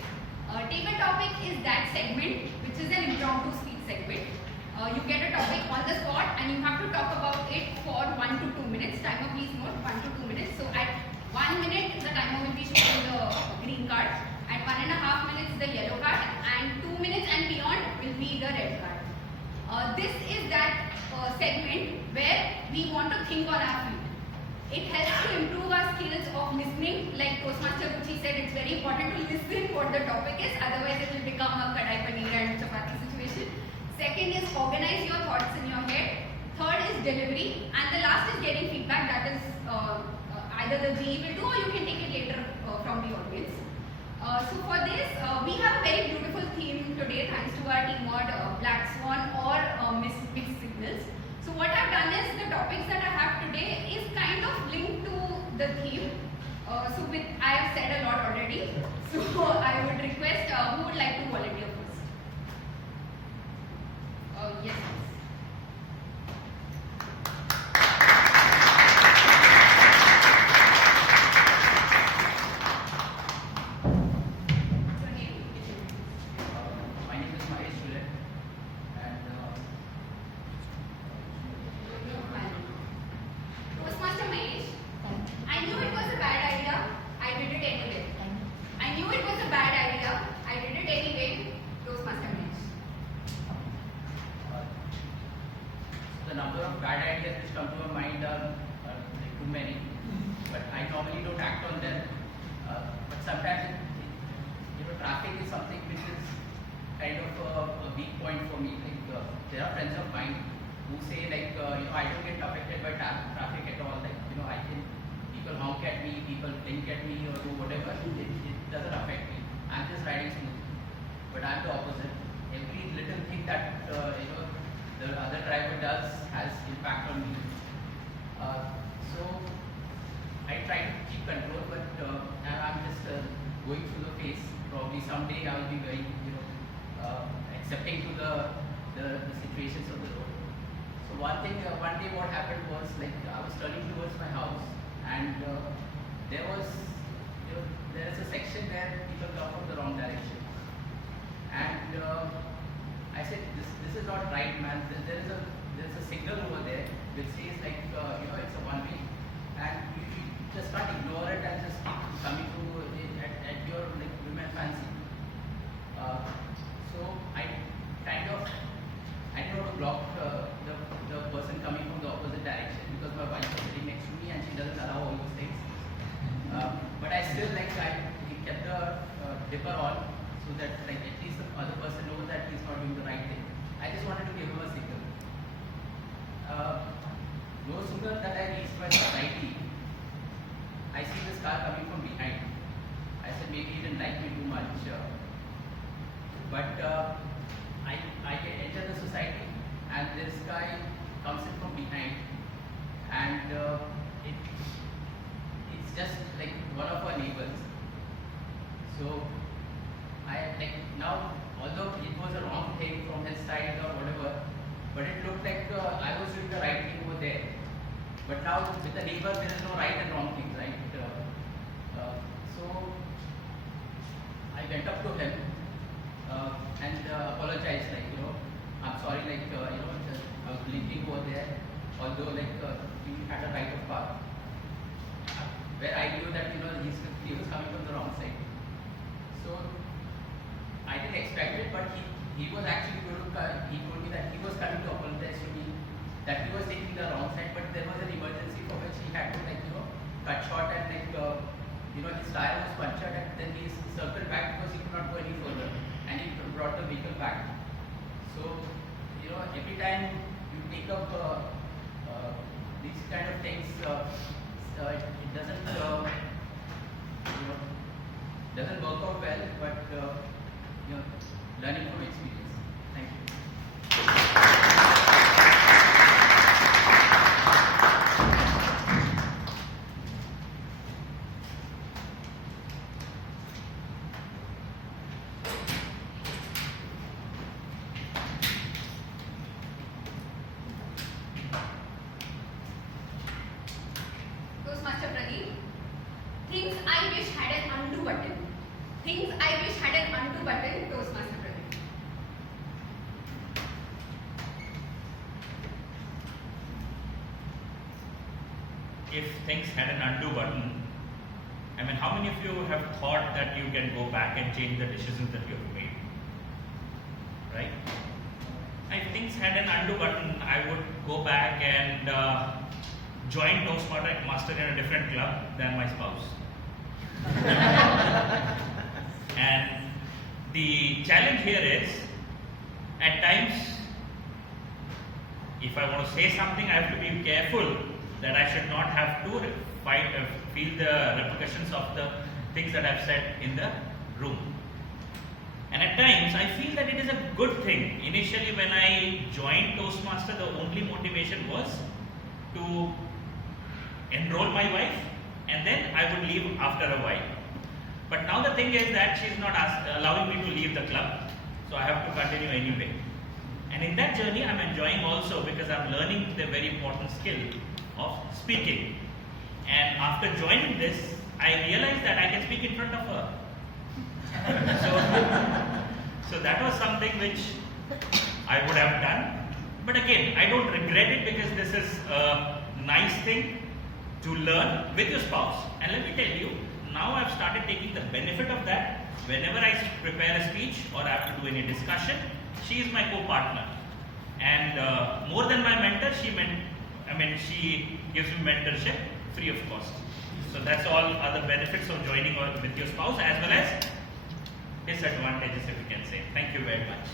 Table topic is that segment which is an impromptu speech segment. You get a topic on the spot and you have to talk about it for 1 to 2 minutes. Timer, please note 1 to 2 minutes. So at 1 minute, the timer will be showing the green card. At 1.5 minutes, the yellow card, and 2 minutes and beyond will be the red card. This is that segment where we want to think on our feet. It helps to improve our skills of listening. Like Toastmaster Ruchi said, it's very important to listen what the topic is, otherwise it will become a kadai paneer and chapati situation. Second is organize your thoughts in your head. Third is delivery. And the last is getting feedback. That is either the GE will do or you can take it later from the audience. So for this, we have a very beautiful theme today thanks to our team on Black Swan or mixed signals. So what I've done is the topics that I have today is kind of linked to the theme. I have said a lot already. So I would request who would like to volunteer first? Yes. Your name? My name is Mahesh Sule, and Toastmaster Mahesh, I knew it was a bad idea, I did it anyway. I knew it was a bad idea, I did it anyway. Toastmaster Mahesh. the number of bad ideas which come to my mind are like too many, but I normally don't act on them. But sometimes, traffic is something which is kind of a weak point for me. Like there are friends of mine who say like, I don't get affected by traffic at all. Like, people honk at me, people blink at me or do whatever. It doesn't affect me. I'm just riding smooth. But I'm the opposite. Every little thing that the other driver does has impact on me. So I try to keep control, but I'm just going through the phase. Probably someday I will be very, accepting to the situations of the road. So one day what happened was like I was turning towards my house, and there is a section where people come from the wrong direction, and I said this is not right, man. There's a signal over there which says like it's a one way, and you just can't ignore it and just keep coming through at your like women fancy. So I didn't want to block the person coming from the opposite direction because my wife was sitting next to me and she doesn't allow all those things. But I still I kept the dipper on so that like at least the other person knows that he's not doing the right thing. I just wanted to give him a signal. No sooner that I reached my society, I see this car coming from behind. I said maybe he didn't like me too much. But I enter the society and this guy comes in from behind and But now with the neighbor, there is no right and wrong things, right? So I went up to him and apologized, like, I'm sorry, like, I was blinking over there, although like he had a right of path, where I knew that he was coming from the wrong side. So I didn't expect it, but he was actually going to. He told me that he was coming to apologize to me, that he was taking the wrong side, but there was an emergency for which he had to cut short and his tire was punctured and then he circled back because he could not go any further and he brought the vehicle back. So every time you take up these kind of things, it doesn't doesn't work out well, but learning from experience. Thank you. Toastmaster Pradeep. Things I wish had an undo button. Things I wish had an undo button. Toastmaster Pradeep. If things had an undo button, I mean, how many of you have thought that you can go back and change the decisions that you have made? Right? If things had an undo button, I would go back and join Toastmaster in a different club than my spouse. And the challenge here is, at times, if I want to say something, I have to be careful that I should not have to feel the repercussions of the things that I've said in the room. And at times, I feel that it is a good thing. Initially, when I joined Toastmaster, the only motivation was to enroll my wife, and then I would leave after a while. But now the thing is that she's not allowing me to leave the club, so I have to continue anyway. And in that journey, I'm enjoying also because I'm learning the very important skill of speaking. And after joining this, I realized that I can speak in front of her. So that was something which I would have done. But again, I don't regret it because this is a nice thing to learn with your spouse. And let me tell you, now I've started taking the benefit of that. Whenever I prepare a speech or I have to do any discussion, she is my co-partner. And more than my mentor, she gives me mentorship free of cost. So that's all other benefits of joining with your spouse, as well as disadvantages, if you can say. Thank you very much.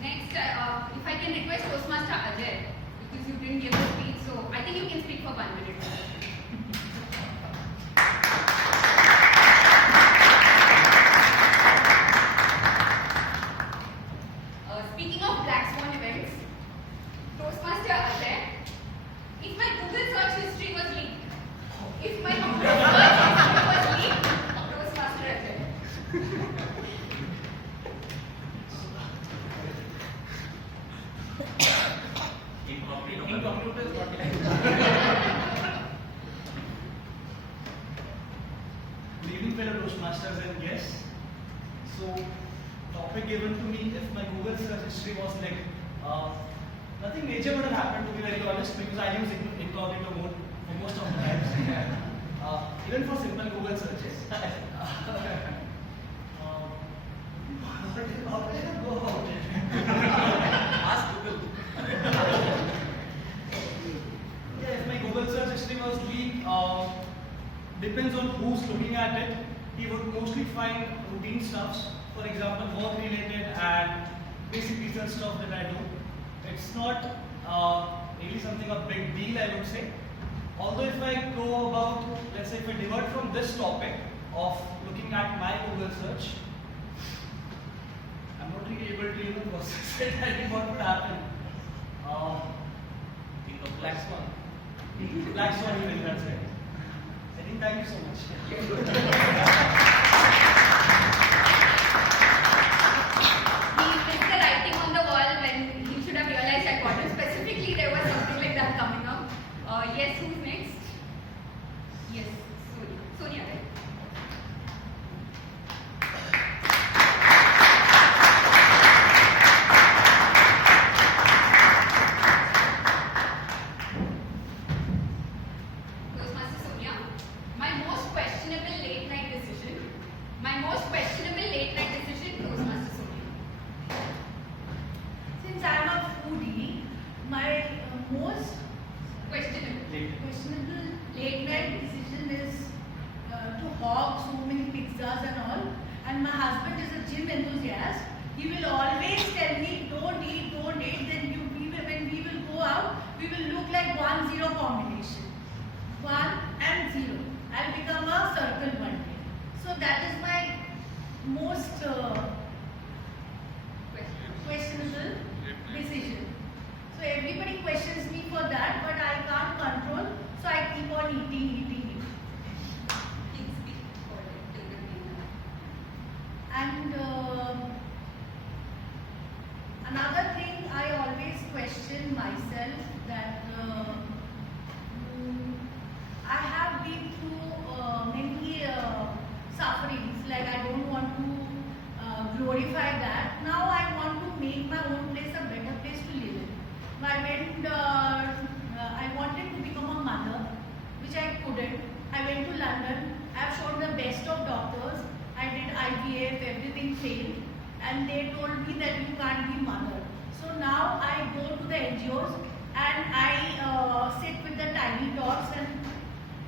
Next, if I can request Toastmaster Ajay, because you didn't give a speech, so I think you can speak for 1 minute. Speaking of Black Swan events, Toastmaster Ajay, if my Google search history was leaked, Toastmaster Ajay. Incognito is what Good evening, fellow Toastmasters and guests. So, topic given to me, if my Google search history was like, nothing major would have happened, to be very honest, because I use incognito mode for most of the times. Even for simple Google searches. How did I go about it? Ask Google. Yeah, if my Google search history was leaked, depends on who's looking at it. He would mostly find routine stuffs, for example, work related and basic research stuff that I do. It's not really something a big deal, I would say. Although if I go about, let's say if I divert from this topic of looking at my Google search, I'm not really able to even process it. I think what would happen. Think of Black Swan. Black Swan event, that's right. I think thank you so much. He so many pizzas and all. And my husband is a gym enthusiast. He will always tell me, don't eat, then when we will go out, we will look like 1-0 combination. 1 and 0. I'll become a circle one day. So that is my most questionable decision. So everybody questions me for that, but I can't control, so I keep on eating. And another thing, I always question myself that I have been through many sufferings, like I don't want to glorify that. Now I want to make my own place a better place to live in. I wanted to become a mother, which I couldn't. I went to London. I've shown the best of doctors. I did IVF, everything failed, and they told me that you can't be mother. So now I go to the NGOs and I sit with the tiny dogs. And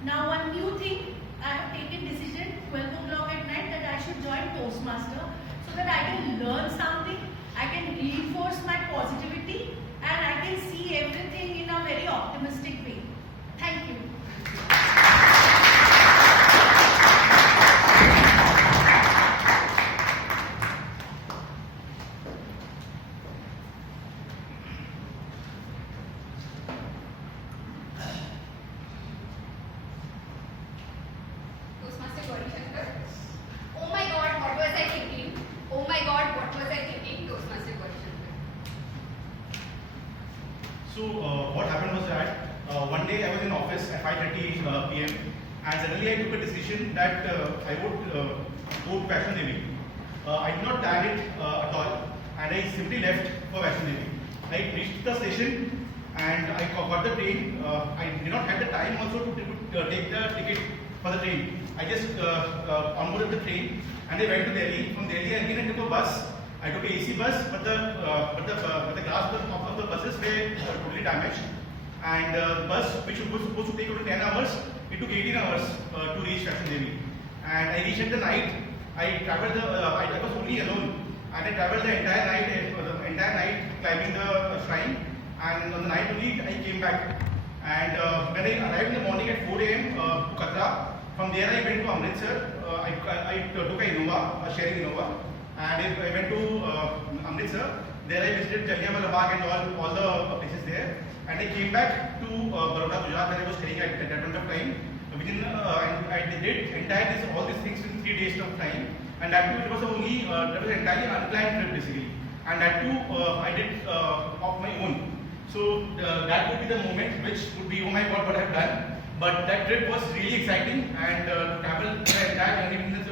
now one new thing, I have taken decision 12 o'clock at night that I should join Toastmaster so that I can learn something, I can reinforce my positivity, and I can see everything in a very optimistic way. Thank you. Toastmaster Gauri Shankar. Oh my God, what was I thinking? Oh my God, what was I thinking? Toastmaster Gauri Shankar. So what happened was that one day I was in office at 5:30 p.m. and suddenly I took a decision that I would go to Vaishno Devi. I did not plan it at all, and I simply left for Vaishno Devi. I reached the station and I got the train. I did not have the time also to take the ticket for the train. I just onboarded the train and I went to Delhi. From Delhi again I took a bus. I took a AC bus, but the glass of the buses were totally damaged. And the bus, which was supposed to take only 10 hours, it took 18 hours to reach Vaishno Devi. And I reached at the night. I traveled I was only alone, and I traveled the entire night climbing the shrine. And on the night only I came back. And when I arrived in the morning at 4 a.m. To Katra, from there I went to Amritsar. I took a Innova, a sharing Innova, and I went to Amritsar. There I visited Jallianwala Bagh and all the places there. And I came back to Baroda, Gujarat, where I was staying at that point of time. I did all these things in 3 days of time. And that too, it was only that was entirely unplanned trip basically. And that too, I did of my own. So that would be the moment which would be, oh my God, what I have done. But that trip was really exciting, and to travel the entire journey within the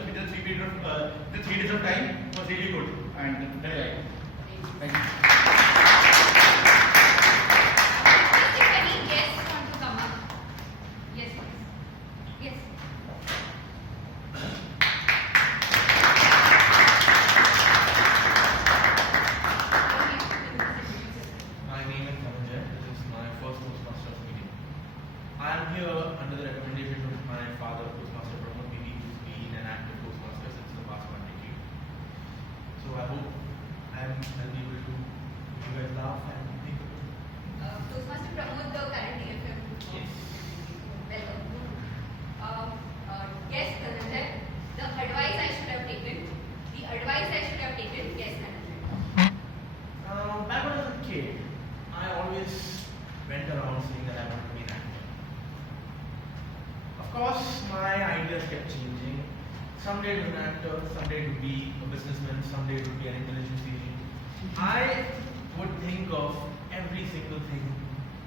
3 days of time was really good and very right. Thank you. If any guests want to come up. Yes, please. Yes. My name is Dhananjay. This is my first Toastmasters meeting. I am here under the recommendation of my father, Toastmaster Pramod, who's been an active Toastmaster since the past 1 decade. So I hope I'll be able to make you guys laugh and think of it. Toastmaster Pramod, the current DFM. Yes. Welcome. Yes, Dhananjay. The advice I should have taken. Yes, Dhananjay. Back when I was a kid, I always went around saying that I wanted to be an actor. Of course, my ideas kept changing. Someday to be an actor, someday to be a businessman, someday to be an intelligence agent. I would think of every single thing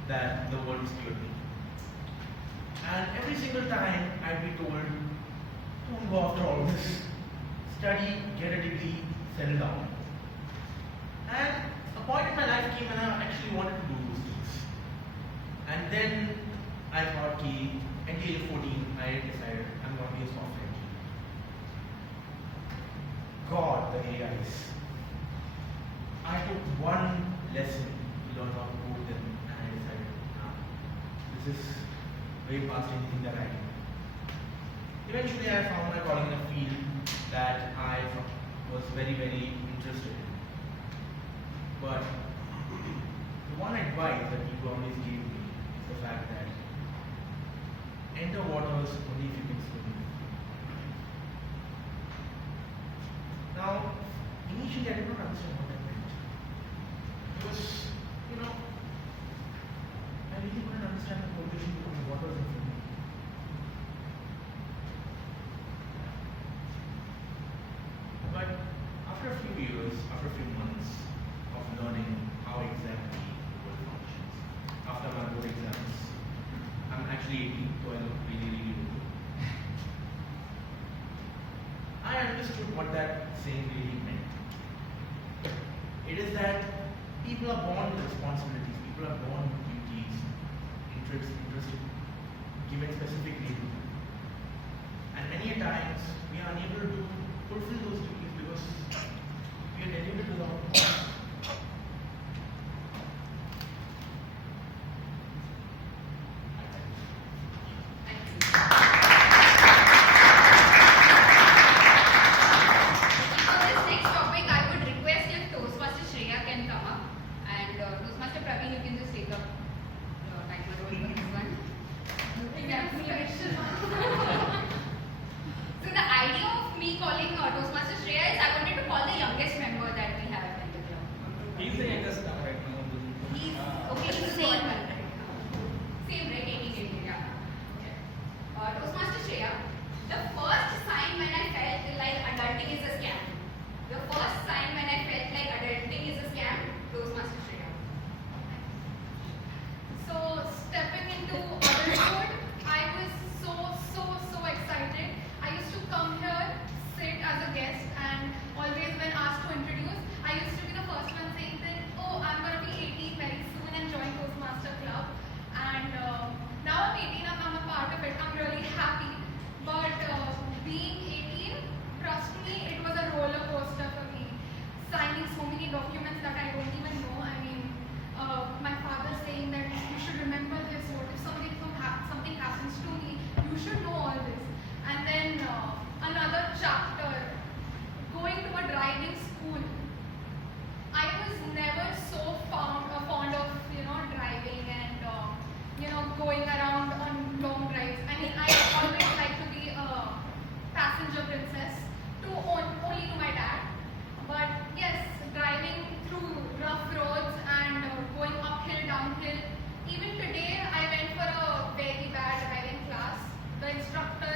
that the world spewed me. And every single time I'd be told, don't go after all this. Study, get a degree, settle down. And a point in my life came when I actually wanted to do those things. And then I thought, at the age of 14, I decided I'm going to be a software engineer. God, the AIs. I took one lesson to learn how to code them, and I decided, nah, this is way past anything that I do. eventually I found my calling in a field that I was very, very interested in. But the one advice that people always gave me is the fact that enter waters only if you can swim. Now, initially I did not understand what that meant. Because, you know, I really couldn't understand the correlation between waters and swimming. But after a few years, after a few months of learning how exactly the world functions, after my board exams, I'm actually 18, so I look really, really old. I understood what that saying really meant. It is that people are born with responsibilities, people are born with duties, interests given specifically to them. And many a times we are unable to fulfill those duties because we are delivered without cause. For this next topic, I would request if Toastmaster Shreya can come up, and Toastmaster Praveen, you can just take up the timer role for this one. So the idea of me calling Toastmaster Shreya is I wanted to call the youngest member that we have in the club. He's the youngest now right now. He's okay. He's the same one. Same, right? 18, yeah. Okay. Toastmaster Shreya, the first sign when I felt like adulting is a scam. The first sign when I felt like adulting is a scam, Toastmaster Shreya. So stepping into adulthood, I was so excited. I used to come here, sit as a guest, and always when asked to introduce, I used to be the first one saying that, oh, I'm going to be 18 very soon and join Toastmaster Club. And now I'm 18, I'm a part of it. I'm really happy. But being 18, trust me, it was a roller coaster for me. Signing so many documents that I don't even know. I mean, my father saying that you should remember this, what if something happens to me, you should know all this. And then another chapter, going to a driving school. I was never so fond of driving and going around on long drives. I mean, I always like to be a passenger princess only to my dad. But yes, driving through rough roads and going uphill, downhill. Even today, I went for a very bad driving class. The instructor,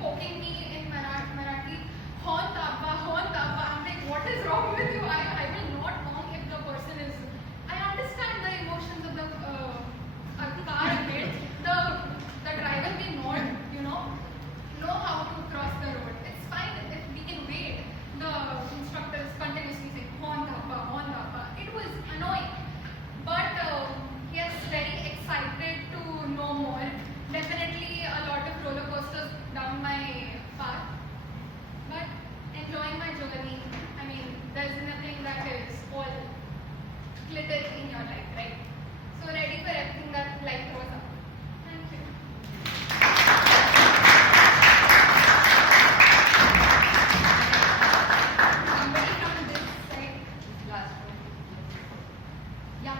poking me in Marathi, horn dabba. I'm like, what is wrong with you? I will not honk if the person is. I understand the emotions of the car a bit. The driver may not, know how to cross the road. It's fine if we can wait. The instructor is continuously saying horn dabba. It was annoying. But yes, very excited to know more. Definitely a lot of roller coasters down my path. But enjoying my journey. I mean, there's nothing that is all glitter in your life, right? So ready for everything that life throws up. Thank you. Somebody from this side, last one. Yeah.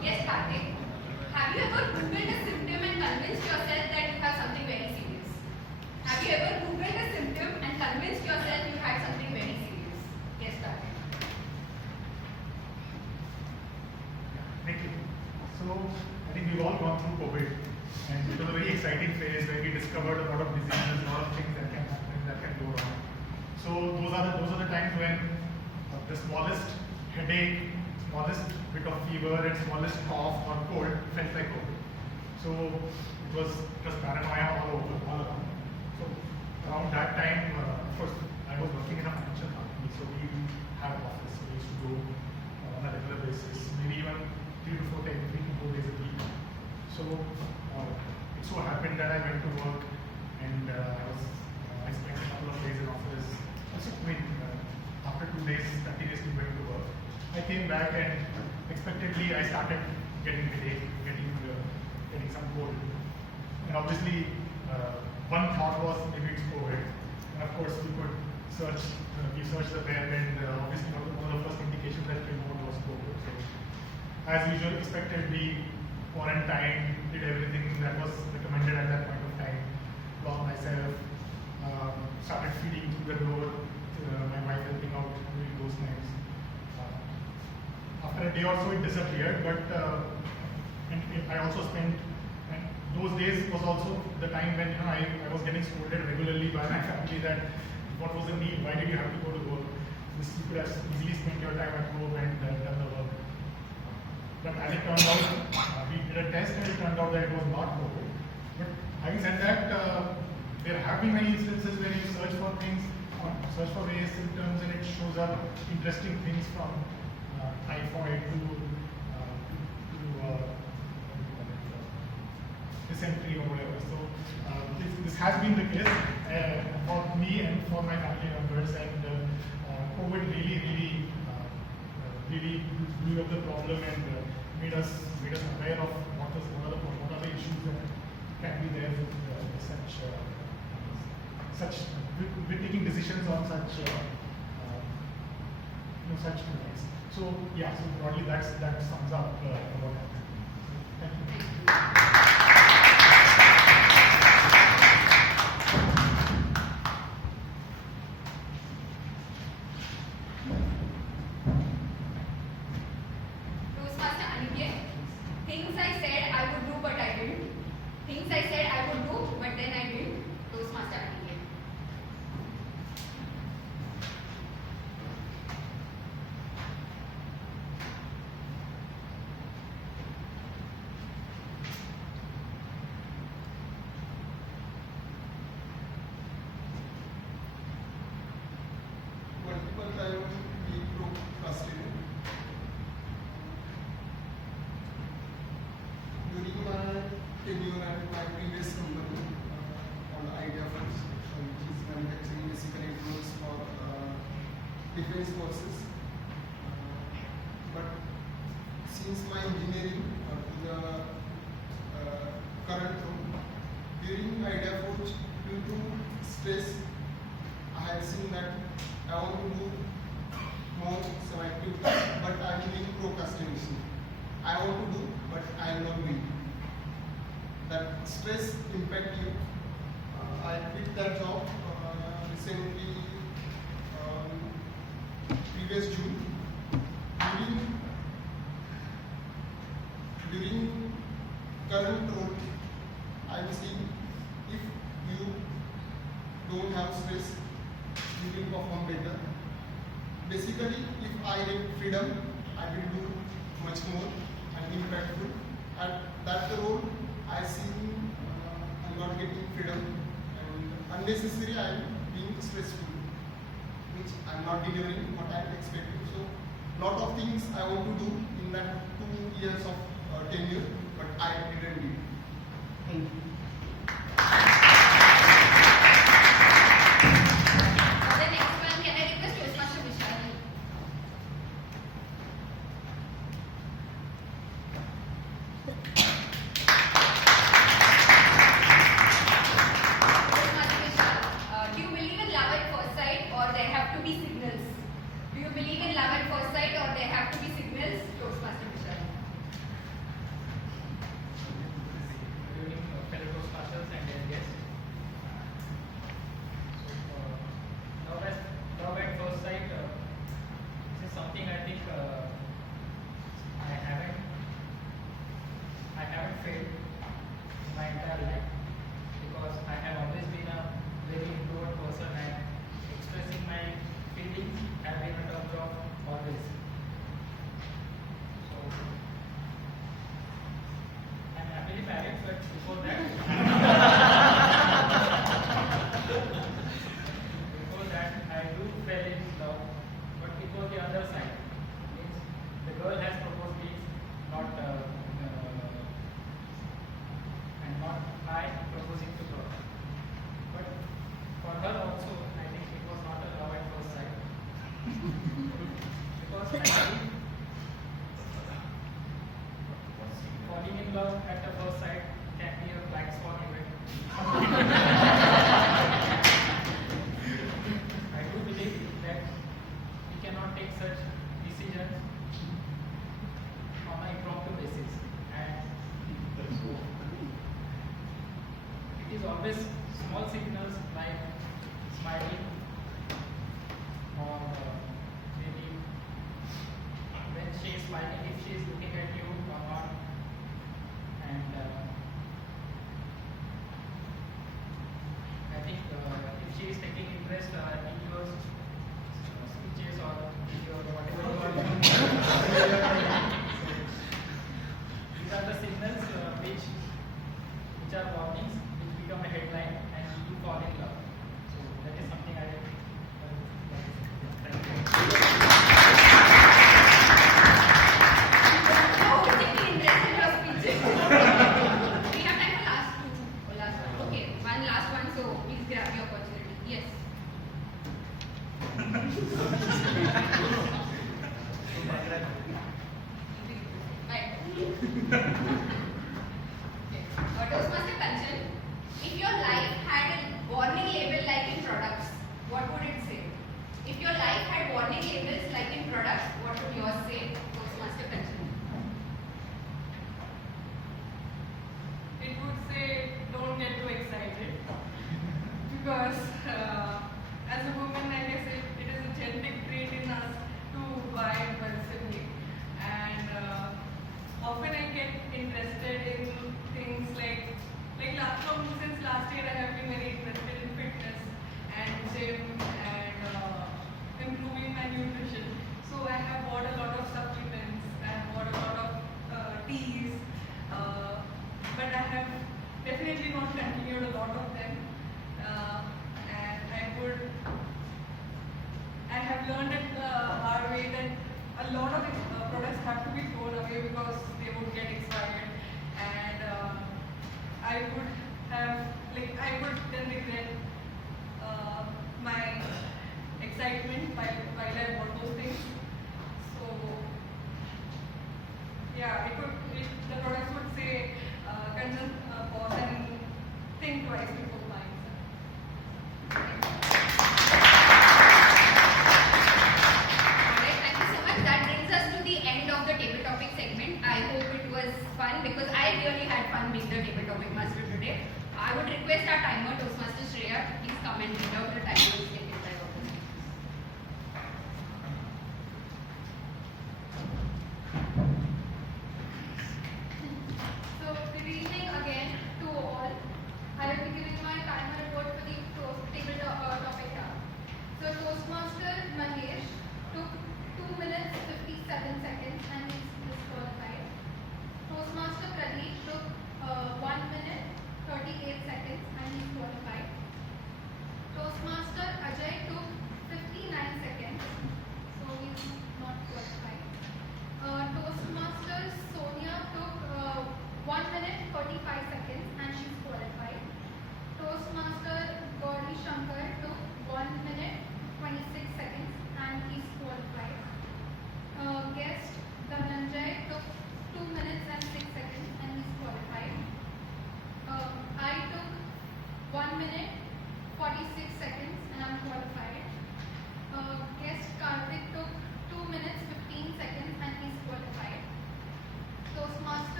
Yes, Karthik. Have you ever Googled a symptom and convinced yourself that you have something very serious? Have you ever Googled a symptom and convinced yourself you had something very serious? Yes, Karthik. Thank you. So, I think we've all gone through COVID, and it was a very exciting phase where we discovered a lot of diseases, a lot of things that can happen, that can go wrong. So, those are the times when the smallest headache, smallest bit of fever, and smallest cough or cold felt like COVID. So, it was paranoia all around. So, around that time, of course, I was working in a financial company, so we had an office. We used to go on a regular basis, maybe even 3 to 4 days a week. So it so happened that I came back and expectedly I started getting delayed, getting some code. And obviously, one thought was maybe it's COVID. And of course, we could search, we searched the web, and obviously one of the first indications that came out was COVID. So, as usual, expected, we quarantined, did everything that was recommended at that point of time. Locked myself, started feeding through the door, my wife helping out during those times. After a day or so, it disappeared, but and I also spent, and those days was also the time when I was getting scolded regularly by my family that what was the need, why did you have to go to work? You could have easily spent your time at home and done the work. But as it turned out, we did a test and it turned out that it was not COVID. But having said that, there have been many instances where you search for things, search for various symptoms, and it shows up interesting things from typhoid to dysentery or whatever. So this has been the case for me and for my family members, and COVID really blew up the problem and made us aware of what are the issues that can be there with with taking decisions on such such events. So yeah, so broadly that sums up what happened. Thank you. Toastmaster Aniket, things I said I would do but I didn't. Things I said I would do but then I didn't. Toastmaster Aniket. Multiple times we procrastinated. During my tenure at my previous company on Idea First, which is manufacturing basic electronics for defense forces. But since my engineering to the current role, during Idea Forge, due to stress, I had seen that I want to do more selective, but I am doing procrastination. I want to do, but I am not doing. That stress impact you. I quit that job recently, previous June. During current role, I am seeing if you don't have stress, you will perform better. Basically, if I get freedom, I will do much more and impactful. At that role, I see I'm not getting freedom and unnecessary I am being stressful, which I'm not delivering what I'm expecting. So, lot of things I want to do in that 2 years of tenure, but I didn't do. Thank you. The next one, can I request Toastmaster Vishal? Toastmaster Vishal, do you believe in love at first sight or there have to be signals? Do you believe in love at first sight or there have to be signals? Toastmaster Vishal. Good evening, fellow Toastmasters and their guests. Love at first sight, this is something I think I haven't failed in my entire life, because I have always been a very introvert person and expressing my feelings have been a tough job always. So I'm happily married, but before that I do fell in love, but it was the other side. Means the girl has proposed me, not and not I proposing to her. But for her also, I think it was not a love at first sight. Because I believe small signals like smiling or maybe when she is smiling, if she is looking at you or not, and I think if she is taking interest in your speeches or your whatever you are doing. These are the signals which are warnings, which become a headline, and you fall in love. So that is something I thank you. How particularly interested in your speeches? We have time for last one. Okay, one last one. So please grab the opportunity. Yes. Right. Toastmaster Kanchan, if your life had a warning label like in products, what would it say? If your life had warning labels like in products, what would yours say? Toastmaster Kanchan. It would say, don't get too excited. Because as a woman, I guess it is a genetic trait in us to buy impulsively. And often I get interested in things like since last year I have been very interested in fitness and gym and improving my nutrition. So I have bought a lot of supplements and bought a lot of teas. But I have definitely not continued a lot of them. And I have learned it the hard way that a lot of products have to be thrown away because they would get expired. And I would then regret my excitement while I bought those things. So yeah, the products would say, Kanchan, pause and think twice before